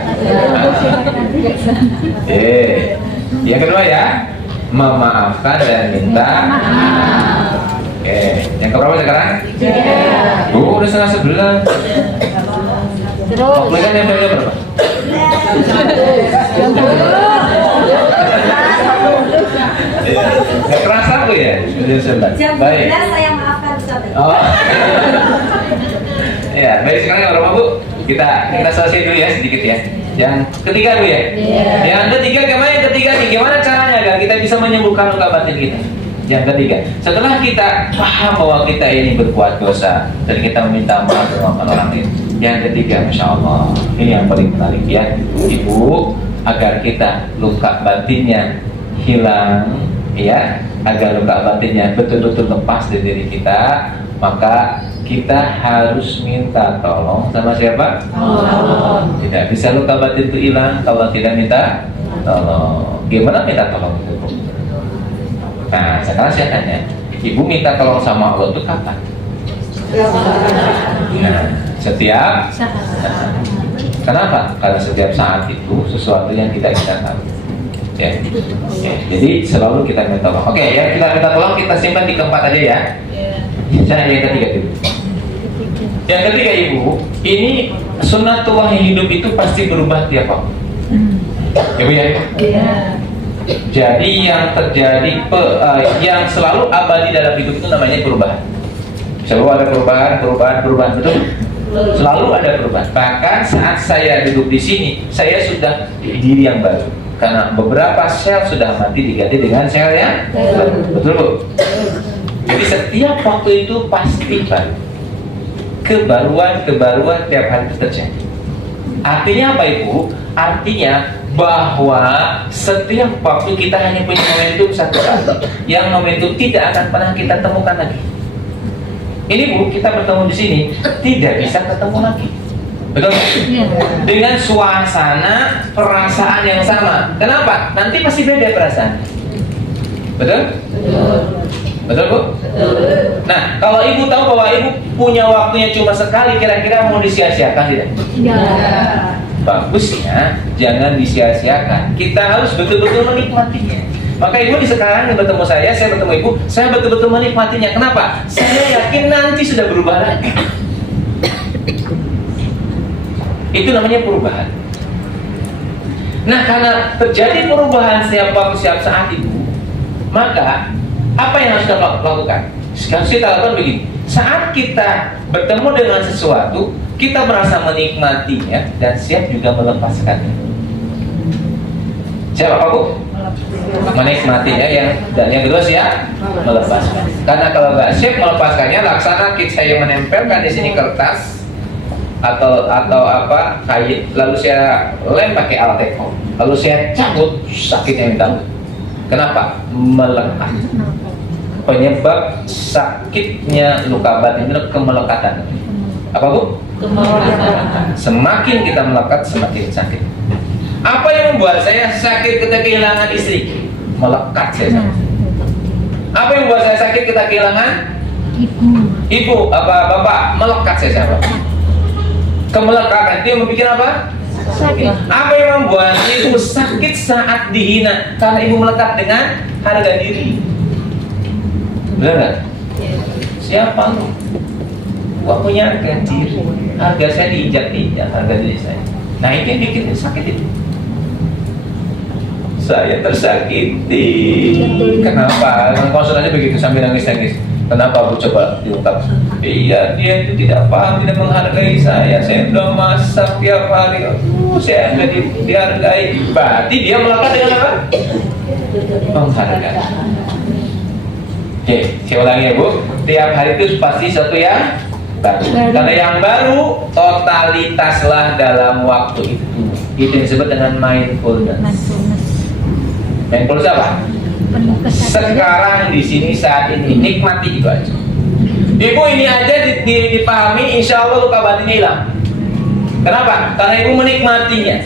Yang kedua ya, memaafkan dan minta maaf. Oke, yang keberapa sekarang? Udah setengah 11. Terus Waktu kan yang berapa? Nggak kerasa Bu ya? Jam Baik. 12 saya maafkan Ustaz. Oh. Ya, baik sekali orang Bu. Kita selesai dulu ya sedikit ya. Yang ketiga Bu ya. Yang ketiga gimana? Yang ketiga nih, gimana caranya agar kita bisa menyembuhkan luka batin kita? Yang ketiga, setelah kita paham bahwa kita ini berbuat dosa dan kita meminta maaf sama orang lain. Yang ketiga, Masya Allah, ini yang paling menarik ya, Ibu, agar kita luka batinnya hilang, ya, agar luka batinnya betul-betul lepas dari diri kita, maka kita harus minta tolong sama siapa? Allah. Tidak bisa luka batin itu hilang kalau tidak minta tolong. Gimana minta tolong itu? Nah, sekarang saya tanya, Ibu minta tolong sama Allah itu kapan? Nah, setiap saat. Kenapa? Karena setiap saat itu sesuatu yang kita tahu. Ya. Jadi selalu kita minta tolong. Oke, yang kita minta tolong kita simpan di keempat aja ya. Saya yang ketiga dulu. Yang ketiga Ibu, ini sunnatullah hidup itu pasti berubah tiap waktu. Ibu ya? Iya. Jadi yang terjadi yang selalu abadi dalam hidup itu namanya perubahan. Selalu ada perubahan, betul? Selalu ada perubahan. Bahkan saat saya duduk di sini, saya sudah diri yang baru. Karena beberapa sel sudah mati diganti dengan sel yang baru. Betul Bu? Jadi setiap waktu itu pasti baru. Kebaruan tiap hari itu terjadi. Artinya apa Ibu? Artinya bahwa setiap waktu kita hanya punya momentum satu kali, yang momentum tidak akan pernah kita temukan lagi. Ini Bu, kita bertemu di sini tidak bisa ketemu lagi, betul? Dengan suasana perasaan yang sama. Kenapa? Nanti pasti beda perasaan. Betul? Betul Bu? Nah, kalau Ibu tahu bahwa Ibu punya waktunya cuma sekali, kira-kira mau disia-siakan tidak? Bagusnya jangan disia-siakan. Kita harus betul-betul menikmatinya. Maka Ibu di sekarang bertemu saya bertemu Ibu, saya betul-betul menikmatinya. Kenapa? Saya yakin nanti sudah berubah lagi. Itu namanya perubahan. Nah, karena terjadi perubahan setiap waktu, setiap saat Ibu, maka apa yang harus kita lakukan? Harus kita lakukan begini. Saat kita bertemu dengan sesuatu, kita merasa menikmatinya dan siap juga melepaskannya. Siapa Pak Bu? Menikmatinya dan yang kedua siap melepaskan. Karena kalau nggak siap melepaskannya, laksana saya menempelkan di sini kertas atau apa kain, lalu saya lem pakai alat teko, lalu saya cabut, sakitnya minta ampun. Kenapa? Melekat. Penyebab sakitnya luka batin itu kemelekatan. Apa Bu? Semakin kita melekat, semakin sakit. Apa yang membuat saya sakit ketika kehilangan istri? Melekat saya sakit. Apa yang membuat saya sakit ketika kehilangan ibu, apa bapak? Melekat saya sakit. Kemelekatan itu yang membuat apa? Sakit. Apa yang membuat ibu sakit saat dihina? Karena ibu melekat dengan harga diri. Benar nggak? Siapa lu? Gua punya harga diri. Harga saya diinjak-injak, harga diri saya. Nah itu yang bikin sakit itu. Saya tersakiti. Kenapa? Konsultannya begitu sambil nangis-nangis. Kenapa Bu? Coba diungkap. Iya, dia itu tidak paham, tidak menghargai saya. Saya udah masak tiap hari. Saya nggak dihargai. Berarti dia melekat dengan apa? Menghargai. Oke, saya ulangi ya Bu. Tiap hari itu pasti sesuatu yang baru. Karena yang baru totalitaslah dalam waktu itu. Itu yang disebut dengan mindfulness. Mindfulness apa? Sekarang di sini saat ini nikmati itu aja. Ibu ini aja dipahami, insya Allah luka batinnya hilang. Kenapa? Karena ibu menikmatinya.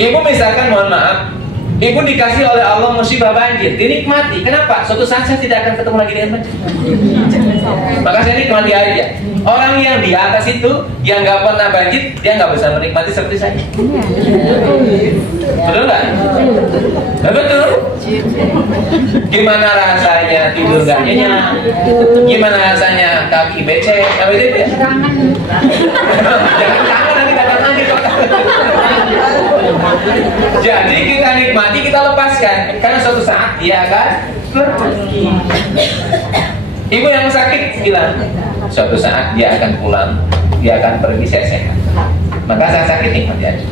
Ibu misalkan mohon maaf, ibu dikasih oleh Allah musibah banjir, dinikmati. Kenapa? Suatu saat saya tidak akan ketemu lagi dengan banjir. Maka saya nikmati aja. Orang yang di atas itu, yang nggak pernah banjir, dia nggak bisa menikmati seperti saya. Betul nggak? Betul. Gimana rasanya tidur nggak nyenyak? Gimana rasanya kaki becek? Apa itu ya? Jangan kangen nanti datang lagi kok. Jadi kita nikmati, kita lepaskan, karena suatu saat dia akan pergi. Ibu yang sakit bilang, suatu saat dia akan pulang, dia akan pergi, saya sehat. Maka saya sakit nikmati aja.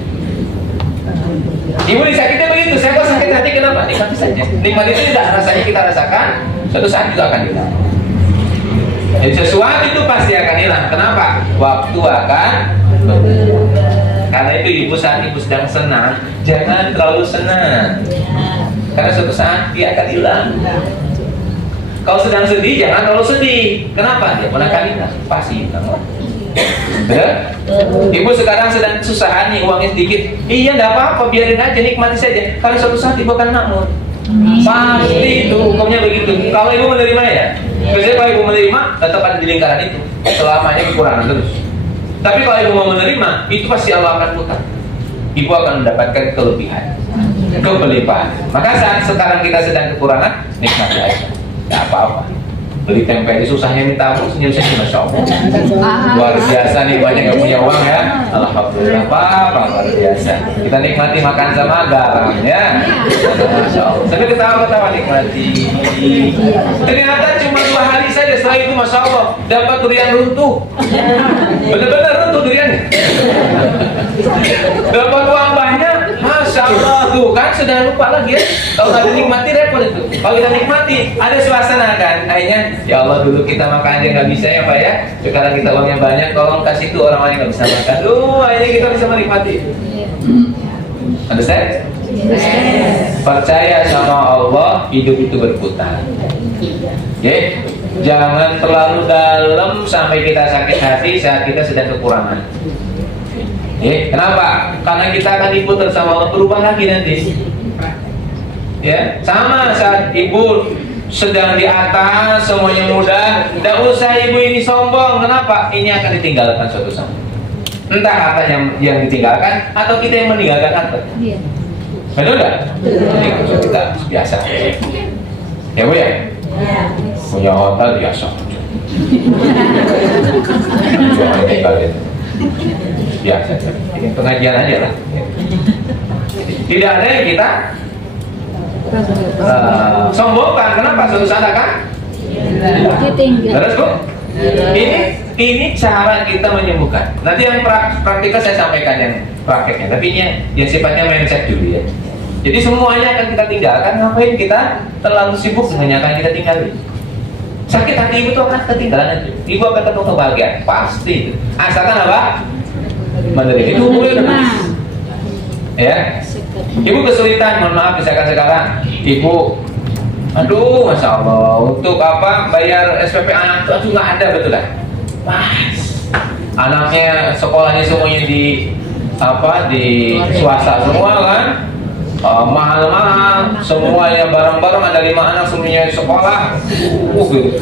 Ibu disakitnya begitu, saya kok sakit hati kenapa? Nikmati saja. Nikmati itu tidak rasanya kita rasakan, suatu saat juga akan hilang. Jadi sesuatu itu pasti akan hilang. Kenapa? Waktu akan berubah. Karena itu ibu saat ibu sedang senang, jangan terlalu senang. Karena suatu saat dia akan hilang. Kalau sedang sedih, jangan terlalu sedih. Kenapa? Dia pun akan hilang. Pasti hilang. Benar? Ibu sekarang sedang kesusahan nih, uangnya sedikit. Iya, enggak apa-apa, biarin aja, nikmati saja. Karena suatu saat ibu akan makmur. Pasti itu hukumnya begitu. Kalau ibu menerima ya, biasanya kalau ibu menerima tetap ada di lingkaran itu, selamanya kekurangan terus. Tapi kalau ibu mau menerima, itu pasti Allah akan putar. Ibu akan mendapatkan kelebihan, kebelimpahan. Maka saat sekarang kita sedang kekurangan, nikmati aja, nggak apa-apa. Beli tempe ini susahnya minta ampun, senyum-senyum, Masya Allah. Luar biasa nih, banyak yang punya uang ya. Alhamdulillah, apa luar biasa. Kita nikmati makan sama garam ya. Masya Allah. Tapi ketawa-ketawa nikmati. Ternyata cuma 2 hari saja, setelah itu Masya Allah dapat durian runtuh. Benar-benar runtuh duriannya. Dapat uang banyak, Masya Allah tuh kan sudah lupa lagi ya. Kalau nggak dinikmati repot itu. Kalau kita nikmati, ada suasana kan. Akhirnya, ya Allah dulu kita makan aja nggak bisa ya Pak ya. Sekarang kita uangnya banyak, tolong kasih tuh orang-orang yang nggak bisa makan. Akhirnya kita bisa menikmati. Understand? Percaya sama Allah, hidup itu berputar. Oke? Jangan terlalu dalam sampai kita sakit hati saat kita sedang kekurangan. Kenapa? Karena kita akan diputar sama Allah, berubah lagi nanti. Ya, sama saat ibu sedang di atas, semuanya mudah, tidak usah ibu ini sombong. Kenapa? Ini akan ditinggalkan suatu saat. Entah apa yang ditinggalkan atau kita yang meninggalkan apa. Betul nggak? Ini kita biasa. Ya Bu ya? Punya hotel biasa. Jangan tinggalin. Biasa. Ini pengajian aja lah. Tidak ada yang kita sombongkan. Kenapa? Suatu saat akan terus Bu, ini cara kita menyembuhkan. Nanti yang praktikal saya sampaikan yang prakteknya. Tapi ini yang sifatnya mindset dulu ya. Jadi semuanya akan kita tinggalkan. Ngapain kita terlalu sibuk dengan yang akan kita tinggalin? Sakit hati ibu itu akan ketinggalan. Ibu akan ketemu kebahagiaan pasti. Asalkan apa? Menerima itu boleh ya. Ibu kesulitan, mohon maaf misalkan sekarang ibu, aduh Masya Allah, untuk apa bayar SPP anak itu aduh nggak ada, betul kan? Pas anaknya sekolahnya semuanya di swasta semua kan, mahal-mahal semuanya, barang-barang ada 5 anak semuanya di sekolah, gitu.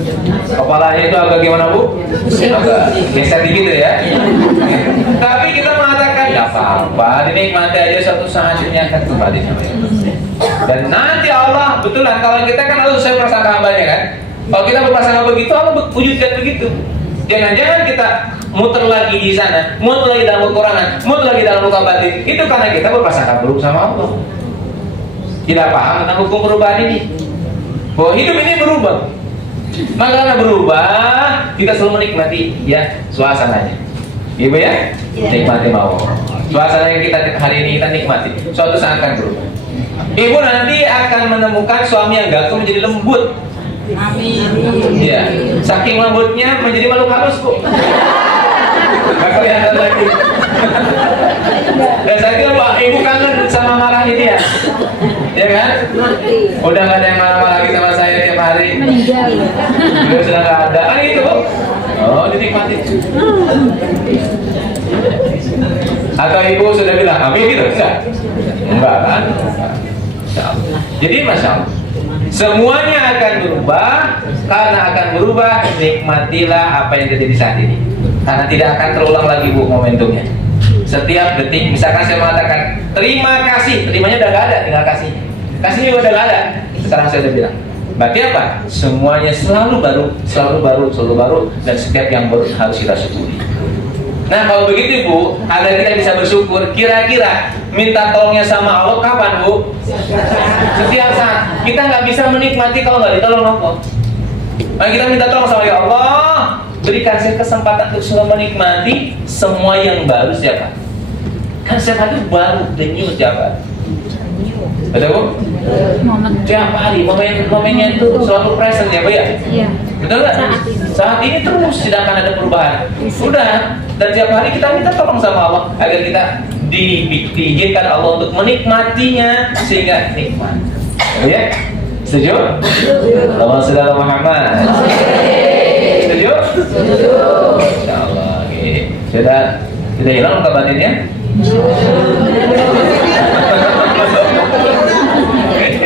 Kepalanya itu agak gimana Bu? Agak geser dikit ya. Tapi kita mengatakan nggak apa-apa, dinikmati aja, suatu saat ini akan kembali sama Allah. Dan nanti Allah, betulan kalau kita kan harus saya prasangka hambanya kan. Kalau kita berprasangka begitu, Allah wujudkan begitu. Jangan-jangan kita muter lagi di sana, muter lagi dalam kekurangan, muter lagi dalam luka batin. Itu karena kita berprasangka buruk sama Allah. Tidak paham tentang hukum perubahan ini. Bahwa hidup ini berubah. Maka karena berubah, kita selalu menikmati ya suasananya. Ibu ya? Nikmati mau. Suasana yang kita hari ini kita nikmati, suatu saat akan berubah. Ibu nanti akan menemukan suami yang gagal menjadi lembut. Amin. Ya, saking lembutnya menjadi makhluk halus Bu. Gak kelihatan lagi. Dan saya kira Pak, ibu kangen sama marahin dia, ya kan? Udah gak ada yang marah-marah lagi sama saya tiap hari. Beliau sudah gak ada. Kan gitu Bu. Oh, dinikmati. Atau ibu sudah bilang, amin gitu? Enggak kan? Jadi Masya Allah, semuanya akan berubah. Karena akan berubah, nikmatilah apa yang terjadi saat ini. Karena tidak akan terulang lagi Bu momentumnya. Setiap detik, misalkan saya mengatakan terima kasih, terimanya udah gak ada, tinggal kasih. Kasihnya udah gak ada. Sekarang saya udah bilang, berarti apa? Semuanya selalu baru, selalu baru, selalu baru. Dan setiap yang baru harus kita syukuri. Nah kalau begitu Bu, agar kita bisa bersyukur, kira-kira minta tolongnya sama Allah kapan Bu? Setiap saat. Kita nggak bisa menikmati kalau nggak ditolong Allah. Nah kita minta tolong sama ya Allah, berikan saya kesempatan untuk selalu menikmati semua yang baru setiap hari. Kan setiap hari itu baru, the new setiap hari. Betul Bu? Momen Setiap hari, momennya itu selalu present ya Bu ya? Iya. Betul nggak? Saat ini terus tidak akan ada perubahan. Udah, dan tiap hari kita minta tolong sama Allah agar kita diizinkan Allah untuk menikmatinya sehingga nikmat. Ya? Setuju? Allah Saudara Muhammad. Setuju? Insyaallah. Oke. Sudah hilang luka batinnya?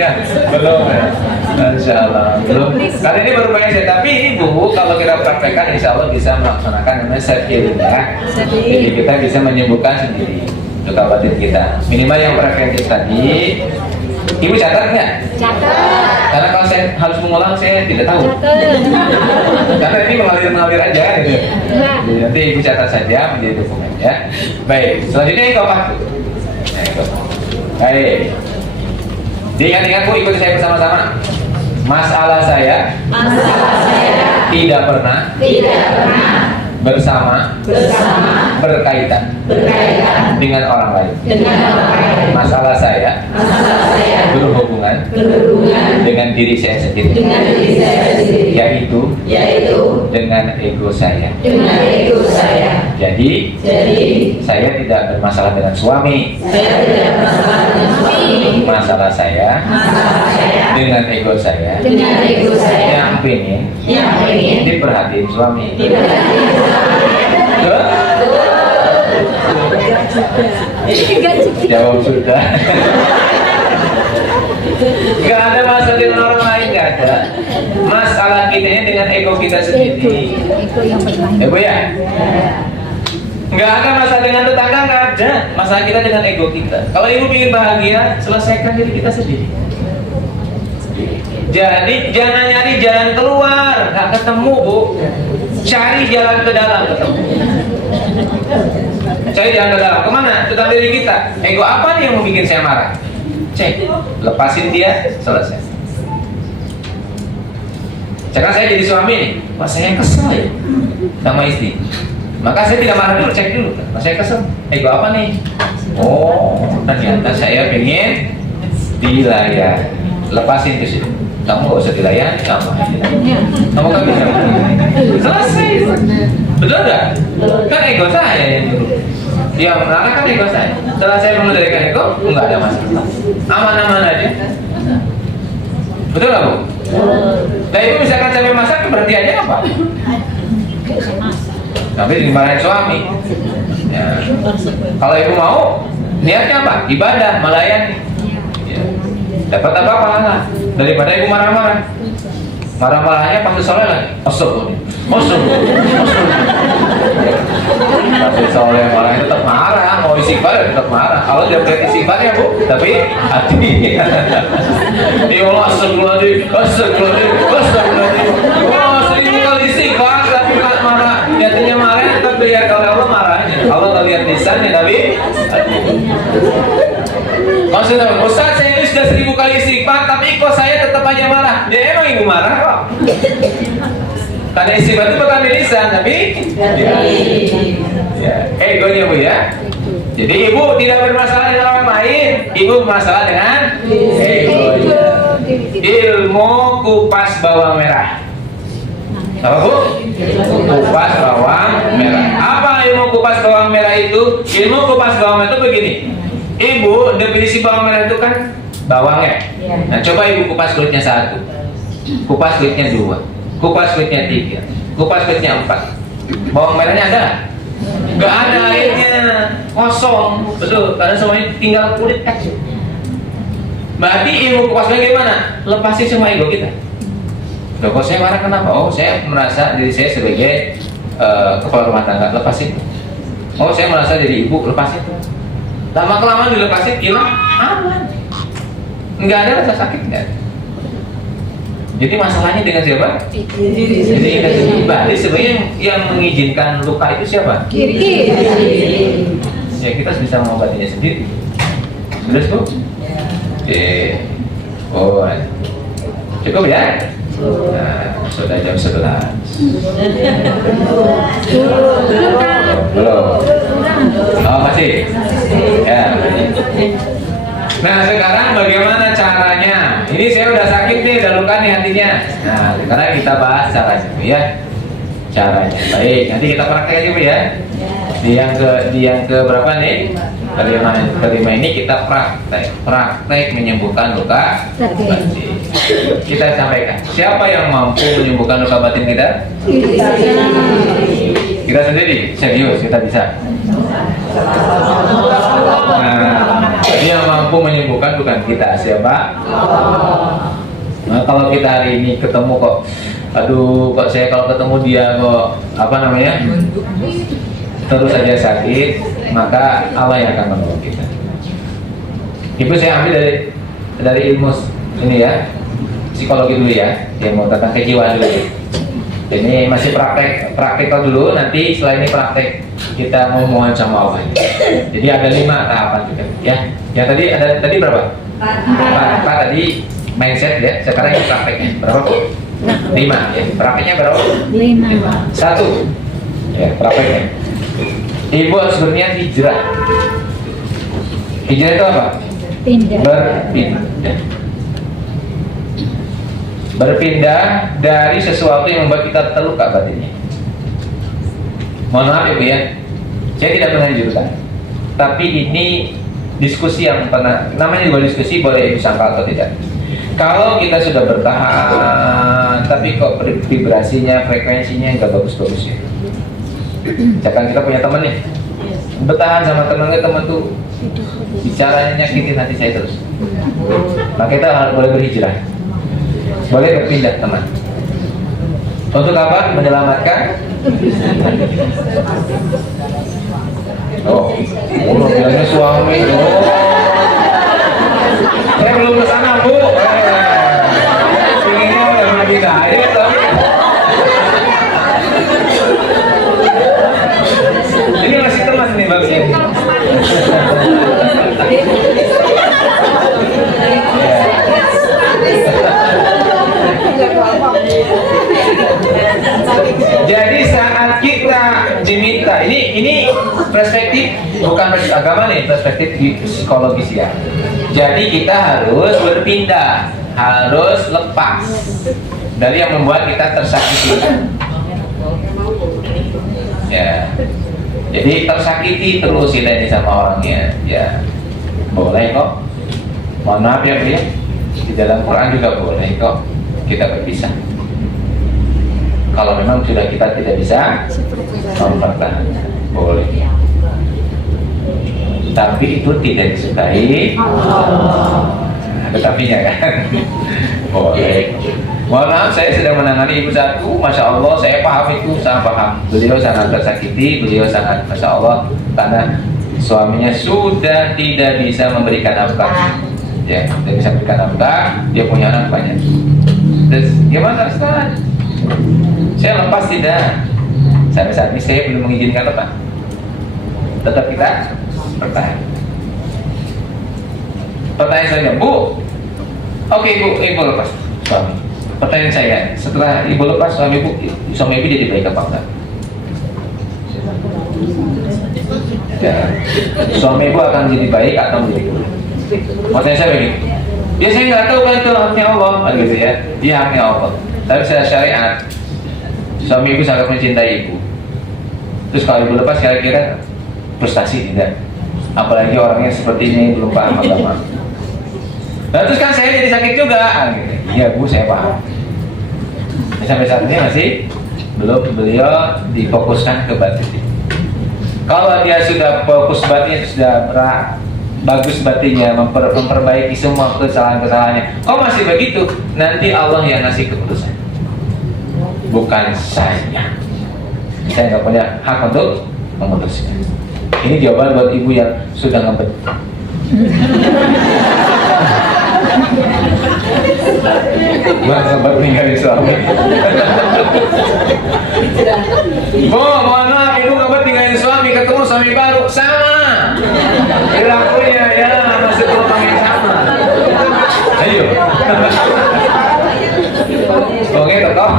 Ya, belum ya. Insyaallah belum. Kali ini baru pengen tapi ini Bu, kalau kita praktekkan insya Allah bisa melaksanakan namanya self healing ya. Jadi kita bisa menyembuhkan sendiri luka batin kita. Minimal yang preventif tadi. Ibu catat nggak? catat. Karena kalau saya harus mengulang saya tidak tahu. Karena ini mengalir aja gitu. Jadi nanti ibu catat saja menjadi dokumen ya. Baik, selanjutnya yang keempat. Baik. Diingat-ingat Bu, ikuti saya bersama-sama. Masalah saya tidak pernah bersama berkaitan dengan orang lain. Masalah saya berhubungan dengan diri saya sendiri, yaitu dengan ego saya. Jadi saya tidak bermasalah dengan suami. Masalah saya dengan ego saya yang pengen diperhatiin suami. Jawab sudah. Gak ada masalah dengan orang lain, gak ada. Masalah kita ini dengan ego kita sendiri. Ego yang bermain. Bu ya? Gak ada masalah dengan tetangga, gak ada. Masalah kita dengan ego kita. Kalau ibu ingin bahagia, selesaikan diri kita sendiri. Jadi jangan nyari jalan keluar, gak ketemu Bu. Cari jalan ke dalam, ketemu. Cari jalan ke dalam, kemana? Tentang diri kita. Ego apa nih yang mau bikin saya marah? Cek, lepasin dia, selesai. Sekarang saya jadi suami nih, wah saya kesel ya sama istri. Maka saya tidak marah dulu, cek dulu. Wah saya kesel, ego apa nih? Oh, ternyata saya pengen dilayani. Lepasin ke situ. Kamu gak usah dilayani, kamu kan bisa. Selesai. Betul gak? Kan ego saya yang dulu. Yang marah kan ego saya. Setelah saya mengendalikan ego, nggak ada masalah. Aman-aman aja. Betul gak Bu? Nah ibu misalkan sampai masak berhenti aja apa? Tapi dimarahin suami. Ya. Kalau ibu mau, niatnya apa? Ibadah, melayani. Ya. Dapat apa pahala? Daripada ibu marah-marah. Marah-marahnya pas soleh lagi. Osok. Tapi soleh marahnya tetap marah. Mau istighfar tetap marah. Kalau dia berarti istighfar ya Bu, tapi hati. Ya Allah, astagfirullahaladzim. Oh, 1000 kali istighfar tapi tak marah. Jadinya marah tetap lihat kalau Allah marahnya. Allah nggak lihat lisannya tapi maksudnya, Ustaz saya ini sudah 1000 kali istighfar tapi kok saya tetap aja marah. Ya emang ibu marah kok. Karena istighfar itu bukan di lisan tapi ya, egonya Bu ya. Jadi ibu tidak bermasalah dengan orang lain, ibu bermasalah dengan egonya. Ilmu kupas bawang merah. Apa Bu? Kupas bawang merah. Apa ilmu kupas bawang merah itu? Ilmu kupas bawang merah itu begini. Ibu, definisi bawang merah itu kan bawangnya. Nah, coba ibu kupas kulitnya 1, kupas kulitnya 2, kupas kulitnya 3, kupas kulitnya 4. Bawang merahnya ada? Gak ada airnya, kosong. Betul, karena semuanya tinggal kulit kecil. Berarti ilmu kupasnya gimana? Lepasin semua ego kita. Loh, kok saya marah kenapa? Oh, saya merasa diri saya sebagai kepala rumah tangga, lepasin. Oh, saya merasa jadi ibu, lepasin. Lama-kelamaan dilepasin, hilang, aman. Nggak ada rasa sakit, nggak ada. Jadi masalahnya dengan siapa? Jadi kita sendiri. Jadi sebenarnya yang mengizinkan luka itu siapa? Kiri. Ya kita bisa mengobatinya sendiri. Sudah tuh? Oke. Oh, cukup ya? Nah, sudah jam 11. Belum. Oh, masih? Ya. Nah, sekarang bagaimana caranya? Ini saya udah sakit nih, udah luka nih hatinya. Nah, sekarang kita bahas caranya, ya. Caranya. Baik, nanti kita praktek aja, Bu, ya. Di yang ke berapa nih? Kelima ini kita praktek menyembuhkan luka batin. Kita sampaikan, siapa yang mampu menyembuhkan luka batin kita? Kita sendiri, serius kita bisa. Nah, yang mampu menyembuhkan bukan kita, siapa? Nah, kalau kita hari ini ketemu kok, aduh, kok saya kalau ketemu dia kok apa namanya? Terus saja sakit, maka Allah yang akan menolong kita. Ibu saya ambil dari ilmu ini ya, psikologi dulu ya, yang mau tentang kejiwaan dulu. Ini masih praktekal dulu, nanti setelah ini praktek kita mau mohon sama Allah. Jadi ada 5 tahapan juga ya. Yang tadi berapa? 4 tadi mindset ya, sekarang ini prakteknya berapa Bu? 5 ya, prakteknya berapa? 5. 1 ya, prakteknya. Ibu harus berniat hijrah. Hijrah itu apa? Pindah. Berpindah dari sesuatu yang membuat kita terluka batinnya. Mohon maaf ya Bu ya, saya tidak menganjurkan. Tapi ini diskusi yang pernah, namanya juga diskusi, boleh disangkal atau tidak. Kalau kita sudah bertahan, tapi kok vibrasinya, frekuensinya nggak bagus-bagus ya. Misalkan kita punya teman nih, bertahan sama teman tuh bicaranya nyakitin hati saya terus. Maka kita harus boleh berhijrah, boleh berpindah teman. Untuk apa? Menyelamatkan. Oh, bilangnya suami. Oh, saya belum kesana Bu. Inginnya udah mati saya tapi. Ini masih teman nih bagusnya. Jadi saat kita diminta, ini perspektif bukan perspektif agama nih, perspektif psikologis ya. Jadi kita harus berpindah, harus lepas dari yang membuat kita tersakiti. Ya. Jadi tersakiti terus kita ini sama orangnya, ya boleh kok. Mohon maaf ya Bu ya, di dalam Quran juga boleh kok kita berpisah. Kalau memang sudah kita tidak bisa mempertahankan, boleh. Tapi itu tidak disukai. Ada tapinya kan? Boleh. Mohon maaf, saya sedang menangani ibu satu. Masya Allah, saya paham itu, sangat paham. Beliau sangat tersakiti, beliau sangat, Masya Allah, karena suaminya sudah tidak bisa memberikan nafkah. Ya, tidak bisa memberikan nafkah, dia punya anak banyak. Terus gimana sekarang? Saya lepas tidak. Sampai saat ini saya belum mengizinkan lepas. Tetap kita bertahan. Pertanyaan saya, Bu. Oke Bu, ibu lepas suami. Pertanyaan saya, setelah ibu lepas suami ibu jadi baik apa enggak? Ya, suami ibu akan jadi baik atau menjadi buruk? Maksudnya saya begini. Ya saya nggak tahu kan itu haknya Allah, gitu ya. Dia haknya Allah. Tapi secara syariat, suami ibu sangat mencintai ibu. Terus kalau ibu lepas kira-kira frustasi tidak? Apalagi orangnya seperti ini belum paham agama. Nah terus kan saya jadi sakit juga. Gitu. Iya Bu, saya paham. Sampai saat ini masih belum beliau difokuskan ke batin. Kalau dia sudah fokus batinnya, sudah bagus batinnya, memperbaiki semua kesalahan-kesalahannya, kok masih begitu? Nanti Allah yang ngasih keputusan, bukan saya. Saya nggak punya hak untuk memutuskan. Ini jawaban buat ibu yang sudah ngebet. Gimana sempat ninggalin suami? Bu, mohon maaf, ibu sempat ninggalin suami, ketemu suami baru, sama. Perilakunya ya masih peluang yang sama. Ayo. Oke, tokoh.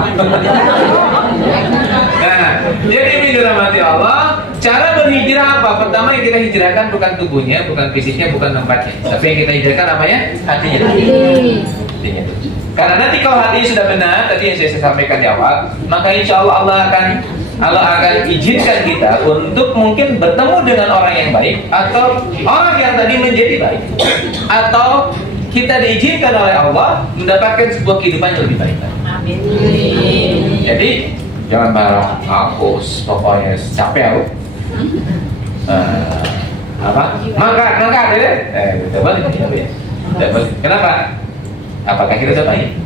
Nah, jadi ini dirahmati Allah. Cara berhijrah apa? Pertama yang kita hijrahkan bukan tubuhnya, bukan fisiknya, bukan tempatnya. Tapi yang kita hijrahkan apa ya? Hatinya. Hatinya. Karena nanti kalau hatinya sudah benar, tadi yang saya sampaikan di awal, maka insya Allah Allah akan izinkan kita untuk mungkin bertemu dengan orang yang baik, atau orang yang tadi menjadi baik, atau kita diizinkan oleh Allah mendapatkan sebuah kehidupan yang lebih baik. Amin. Jadi jangan marah, aku pokoknya capek aku. Mangkat ya? Betul ya. Kenapa? Apakah kita sudah baik?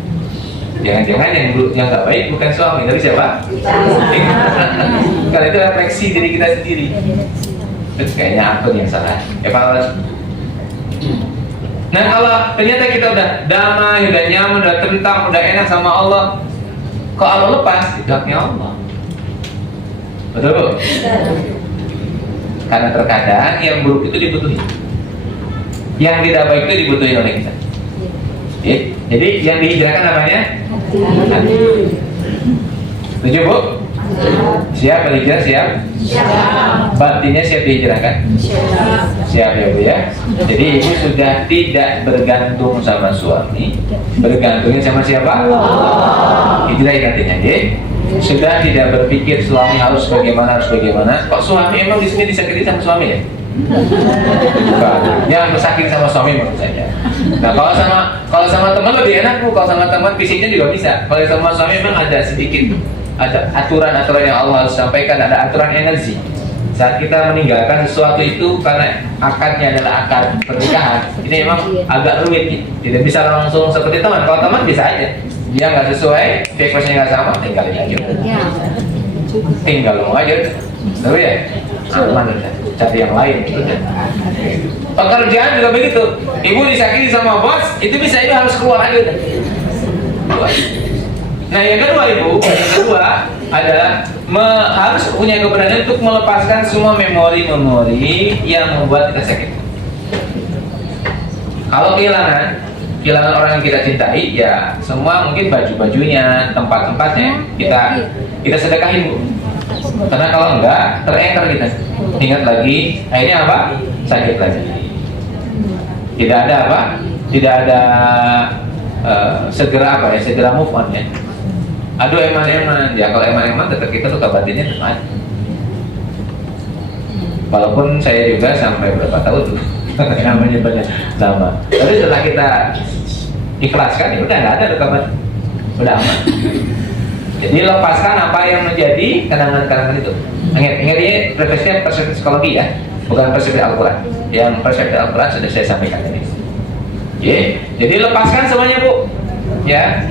Jangan-jangan yang nggak baik bukan suami, tapi siapa? Karena itu refleksi diri kita sendiri. Terus kayaknya aku yang salah. Evaluasi. Nah, kalau ternyata kita udah damai, udah nyaman, udah tentram, udah enak sama Allah, kok Allah lepas? Itu haknya Allah. Betul Bu? Karena terkadang yang buruk itu dibutuhin, yang tidak baik itu dibutuhin oleh kita. Jadi yang dihijrahkan namanya hati. Setuju Bu? Siap berhijrah? Siap? Batinnya siap dihijrahkan? Siap ya Bu ya. Jadi ibu sudah tidak bergantung sama suami, bergantungnya sama siapa? Hijrah artinya ya. Sudah tidak berpikir suami harus bagaimana. Kok suami emang di sini disakiti sama suami ya? Bukan. Yang bersakit sama suami menurut saya. Nah, kalau sama teman lebih enak Bu. Kalau sama teman fisiknya juga bisa. Kalau sama suami memang ada sedikit, ada aturan-aturan yang Allah harus sampaikan, ada aturan energi. Saat kita meninggalkan sesuatu itu karena akadnya adalah akad pernikahan, ini memang agak rumit. Tidak bisa langsung seperti teman. Kalau teman bisa aja. Dia nggak sesuai, frekuensinya nggak sama, tinggalin aja. Tinggal lo aja. Tahu ya? Aman udah. Cari yang lain. Pekerjaan juga begitu. Ibu disakiti sama bos, itu bisa ibu harus keluar aja. Nah yang kedua ibu, adalah harus punya keberanian untuk melepaskan semua memori-memori yang membuat kita sakit. Kalau kehilangan orang yang kita cintai, ya semua mungkin baju-bajunya, tempat-tempatnya kita sedekahin Bu. Karena kalau enggak terengker kita, ingat lagi, akhirnya apa? Sakit lagi. Tidak ada segera move on ya. Aduh eman-eman, ya kalau eman-eman tetap kita suka batinnya tetap ada. Walaupun saya juga sampai berapa tahun namanya banyak lama. Tapi setelah kita ikhlaskan, ya udah nggak ada luka batin, udah aman. Jadi lepaskan apa yang menjadi kenangan-kenangan itu. Ingat ini persepsi psikologi ya, bukan persepsi Al-Quran. Yang persepsi Al-Quran sudah saya sampaikan tadi. Jadi lepaskan semuanya Bu. Ya.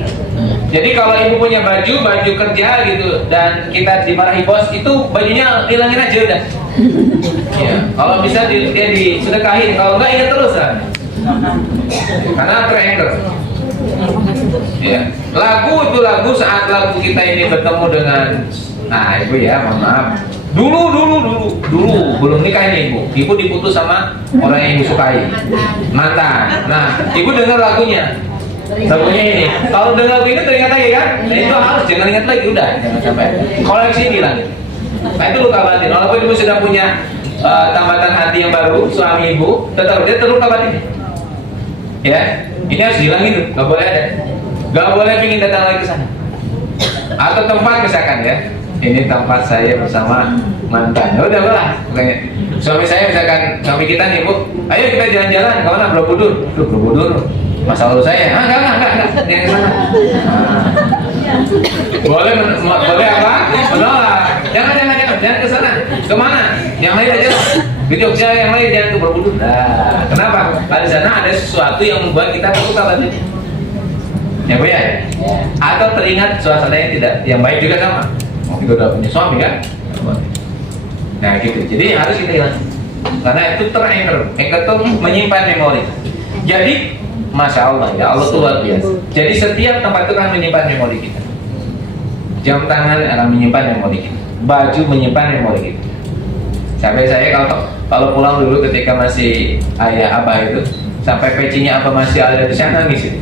Jadi kalau ibu punya baju kerja gitu dan kita dimarahi bos, itu bajunya hilangin aja udah. Ya. Kalau bisa dia disedekahin, kalau enggak ingat terus kan. Karena terengker. Ya. Lagu saat lagu kita ini bertemu dengan, nah ibu ya mohon maaf, dulu belum nikah ini ibu diputus sama orang yang ibu sukai, mantan. Nah ibu dengar lagunya ini, kalau dengar lagu ini teringat lagi kan, nah itu harus jangan ingat lagi, udah jangan sampai koleksi hilang. Nah itu luka batin. Walaupun ibu sudah punya tambatan hati yang baru, suami ibu tetap dia terluka batin. Ya, ini harus dihilangin tuh, nggak boleh ada. Gak boleh ingin datang lagi ke sana. Atau tempat misalkan ya, ini tempat saya bersama mantan. Udah lah. Suami saya misalkan, suami kita nih Bu, ayo kita jalan-jalan kemana? Borobudur. Masa lalu saya, enggak, jangan ke sana. Boleh apa? Menolak. Jangan ke sana. Kemana? Yang lain aja. Ke Jogja yang lain, jangan ke Borobudur. Nah, kenapa? Di sana ada sesuatu yang membuat kita terluka batin. Ya Bu ya? Atau teringat suasana yang baik juga sama. Kita udah punya suami kan? Nah gitu. Jadi harus kita hilang. Karena itu terengker. Engker itu menyimpan memori. Jadi Masya Allah ya, Allah itu luar biasa. Jadi setiap tempat itu kan menyimpan memori kita. Jam tangan akan menyimpan memori kita, baju menyimpan memori kita. Sampai saya kalau pulang dulu ketika masih ayah abah itu, sampai pecinya apa masih ada di sana nangis itu.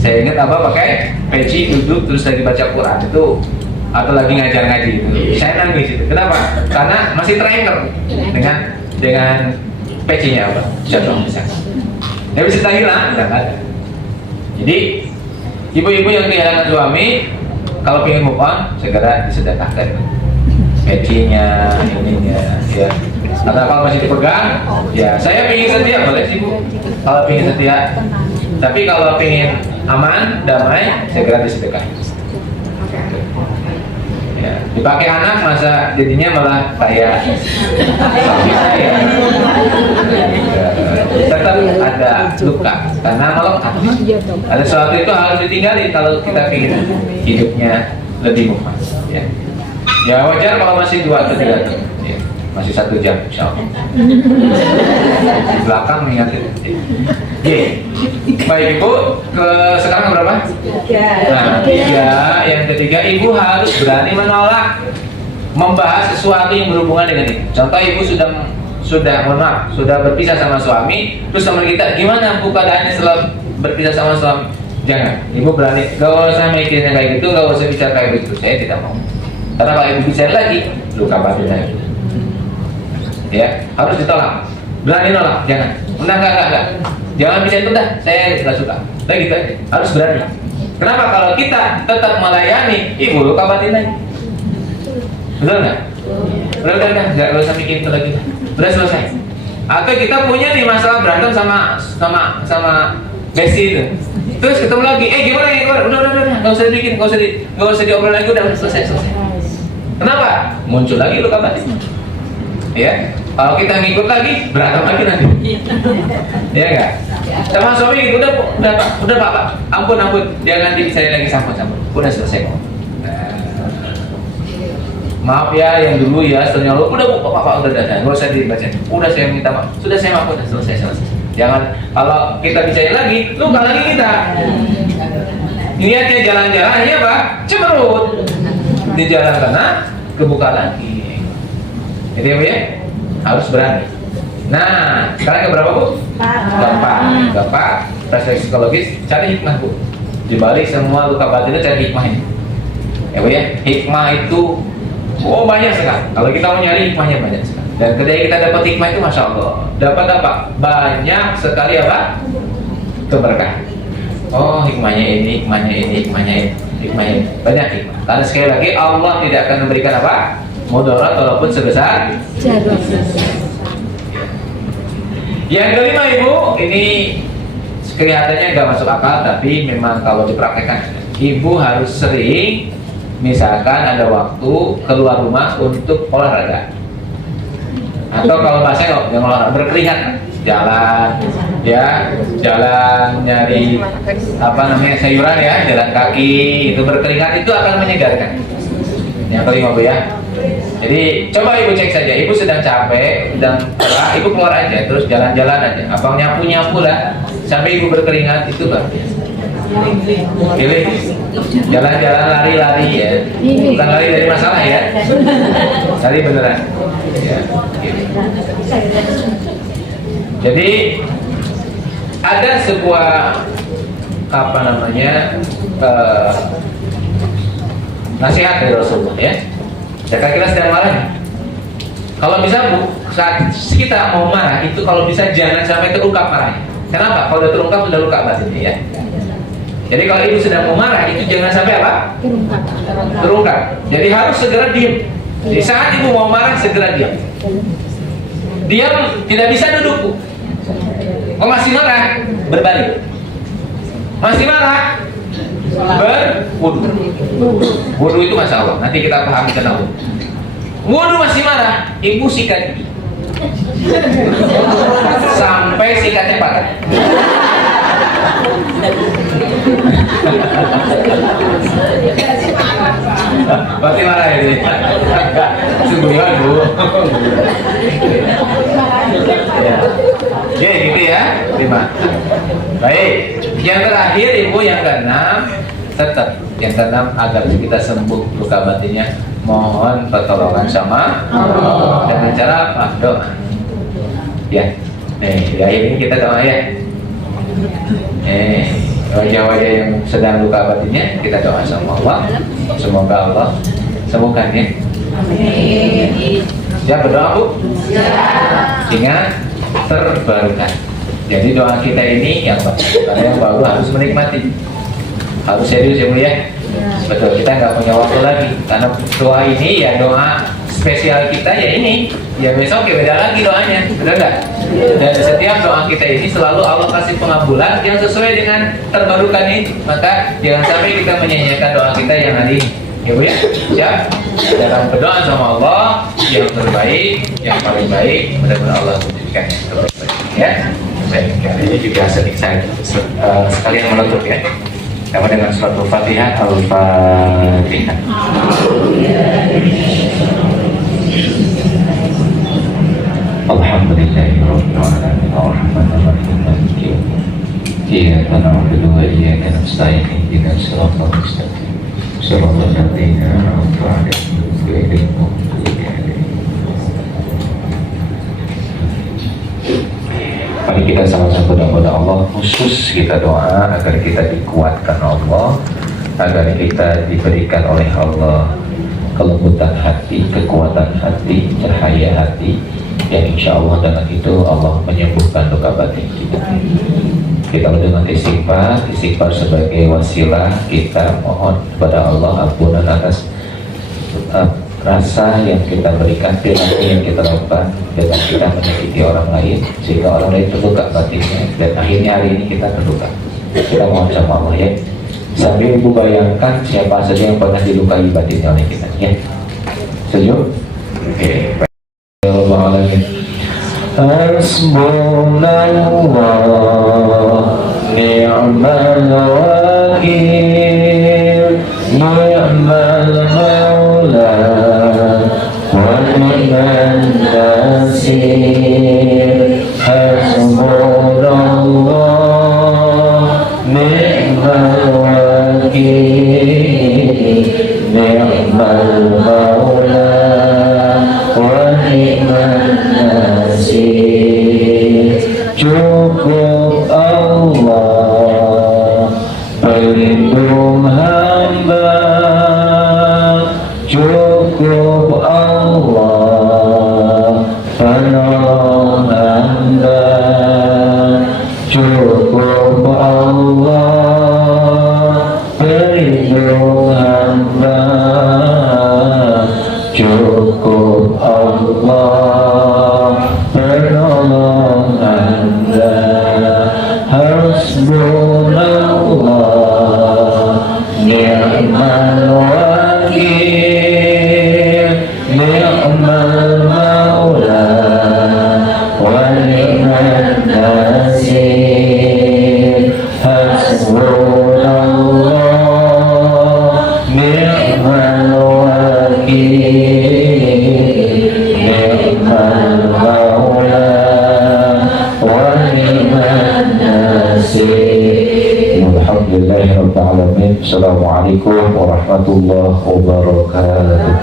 Saya ingat abah pakai peci duduk terus lagi baca Quran itu, atau lagi ngajar ngaji itu. Saya nangis itu. Kenapa? Karena masih teringat dengan pecinya abah. Jatuh misalnya. Ya bisa hilang, tidak ada. Jadi ibu-ibu yang kehilangan suami, kalau ingin move on, segera disedekahkan. Pecinya, ininya, ya. Karena kalau masih dipegang, ya saya ingin setia, boleh sih bu. Kalau ingin setia, tapi kalau ingin aman, damai, segera disedekahkan. Ya, dipakai anak masa jadinya malah kayak suami saya. Tetap ada luka karena melekat. Ada sesuatu itu harus ditinggali kalau kita ingin hidupnya lebih mukmin. Ya. Ya wajar kalau masih 2 atau 3 tahun. Ya. Masih 1 jam, insya Allah. Di belakang mengingatkan. Oke. Baik ibu, sekarang berapa? 3. Nah, 3. Yang ketiga, ibu harus berani menolak membahas sesuatu yang berhubungan dengan itu. Contoh ibu mohon maaf, sudah berpisah sama suami, terus teman kita gimana bu keadaannya setelah berpisah sama suami? Jangan, ibu berani, gak usah mikirnya kayak gitu, gak usah bicara kayak gitu. Saya tidak mau. Karena kalau ibu bicara lagi, luka batin lagi. Ya, harus ditolak. Berani nolak, jangan. Enggak. Jangan bisa itu dah, saya tidak suka. Nah gitu aja, harus berani. Kenapa? Kalau kita tetap melayani, ibu luka batin lagi. Betul nggak? Udah, nggak usah mikir itu lagi. Udah selesai. Atau kita punya nih masalah berantem sama Besti itu. Terus ketemu lagi, gimana? Udah, nggak usah bikin, nggak usah diobrol lagi, udah selesai. Kenapa? Muncul lagi luka batin. Ya, kalau kita ngikut lagi, berantem lagi nanti. Ya enggak? Sama suami gitu, udah pak, ampun, jangan dibicarain lagi sama, udah selesai kok. Maaf ya yang dulu ya, setelahnya lu udah pak, udah nggak usah dibaca. Udah saya minta maaf, sudah saya maaf, udah selesai. Jangan kalau kita bicarain lagi, luka lagi kita. Niatnya jalan-jalan ya pak, cemberut di jalan sana, kebuka lagi. Itu ya bu ya, harus berani. Nah, sekarang ke berapa bu? Keempat. Perspektif psikologis, cari hikmah bu. Di balik semua luka batin itu cari hikmahnya. Ya bu ya, hikmah itu banyak sekali. Kalau kita mau nyari hikmahnya banyak sekali. Dan ketika kita dapat hikmah itu masya Allah, dapat apa? Banyak sekali apa? Keberkahan. Oh hikmahnya ini, banyak hikmah. Karena sekali lagi Allah tidak akan memberikan apa? Mudarat walaupun sebesar jarum. Yang kelima ibu, ini kelihatannya nggak masuk akal, tapi memang kalau dipraktekkan, ibu harus sering, misalkan ada waktu keluar rumah untuk olahraga, atau kalau bahasa yang olahraga berkeringat, jalan nyari sayuran ya, jalan kaki itu berkeringat itu akan menyegarkan. Yang kelima bu ya. Jadi coba ibu cek saja, ibu sedang capek, sedang lelah, ibu keluar aja, terus jalan-jalan aja, abang nyapu lah, sampai ibu berkeringat itu baru biasa. Pilih jalan-jalan lari-lari ya, bukan lari dari masalah ya, lari beneran. Ya, gitu. Jadi ada sebuah nasihat dari Rasulullah ya. Kira-kira sedang marah. Kalau bisa bu, saat kita mau marah itu kalau bisa jangan sampai terungkap marahnya. Kenapa? Kalau udah terungkap sudah luka batinnya ya. Jadi kalau ibu sedang mau marah itu jangan sampai apa? Terungkap. Jadi harus segera diam. Di saat ibu mau marah segera diam. Diam, tidak bisa duduk bu. Kalau masih marah, berbalik. Masih marah, berwudu. Wudu itu masalah. Nanti kita pahami tentang wudu. Wudu masih marah, ibu sikat sampai sikatnya patah. Pasti marah ini. Sungguhan bu. Ya, gitu ya. Terima. Baik, yang terakhir Ibu, yang keenam, tetap yang keenam agar kita sembuh luka batinnya, mohon pertolongan sama Allah. Dengan cara apa? Doa. Ya, di akhir ini kita doa ya. Wajah-wajah yang sedang luka batinnya kita doa sama Allah. Semoga Allah sembuhkan ya. Siap berdoa Bu? Sehingga terbarukan. Jadi doa kita ini yang karena yang baru harus menikmati, harus serius ya Bu ya. Betul, kita nggak punya waktu lagi karena doa ini ya doa spesial kita ya ini. Ya besok ya beda lagi doanya, benar nggak? Dan setiap doa kita ini selalu Allah kasih pengabulan yang sesuai dengan terbarukan ini. Maka jangan sampai kita menyanyiakan doa kita yang hari ini. Ya Bu ya, siap? Dalam berdoa sama Allah yang terbaik, yang paling baik, mudah-mudahan Allah memberikan yang terbaik ya. Baik, ini juga sedikit saya sekalian menutup ya. Sama dengan surat Al-Fatihah. Al-Fatihah. Alhamdulillahirabbil alamin arrahmanir rahim maliki yaumiddin. Iyyaka na'budu wa iyyaka nasta'in ihdinas siratal mustaqim. Shiratal ladzina an'amta 'alaihim ghairil maghdubi 'alaihim. Mari kita sama-sama berdoa kepada Allah, khusus kita doa agar kita dikuatkan Allah, agar kita diberikan oleh Allah kelembutan hati, kekuatan hati, cahaya hati, yang insya Allah dengan itu Allah menyembuhkan luka batin kita. Kita dengan istighfar sebagai wasilah kita mohon kepada Allah ampunan atas rasa yang kita berikan, perilaku yang kita lakukan dengan kita menyakiti orang lain sehingga orang lain terluka batinnya, dan akhirnya hari ini kita terluka. Kita mohon sama Allah ya, sambil Ibu bayangkan siapa saja yang pernah dilukai batinnya oleh kita ya. Setuju? Oke. Hasbunallah ni'mal wakil ni'mal maula wa ni'mal nasir. Hasbunallah ni'mal wakil ni'mal maula wa ni'mal nasir. Cukup Allah pelindung hamba, cukup Allah penolong hamba, cukup Allah pelindung hamba, cukup Allah penolong hamba. Hasbunallah ni'mal wakil ni'mal maula wa ni'mal nasir. Hasbunallah ni'mal wakil ni'mal maula wa ni'mal nasir. Alhamdulillahirabbil alamin. Assalamualaikum warahmatullahi wabarakatuh.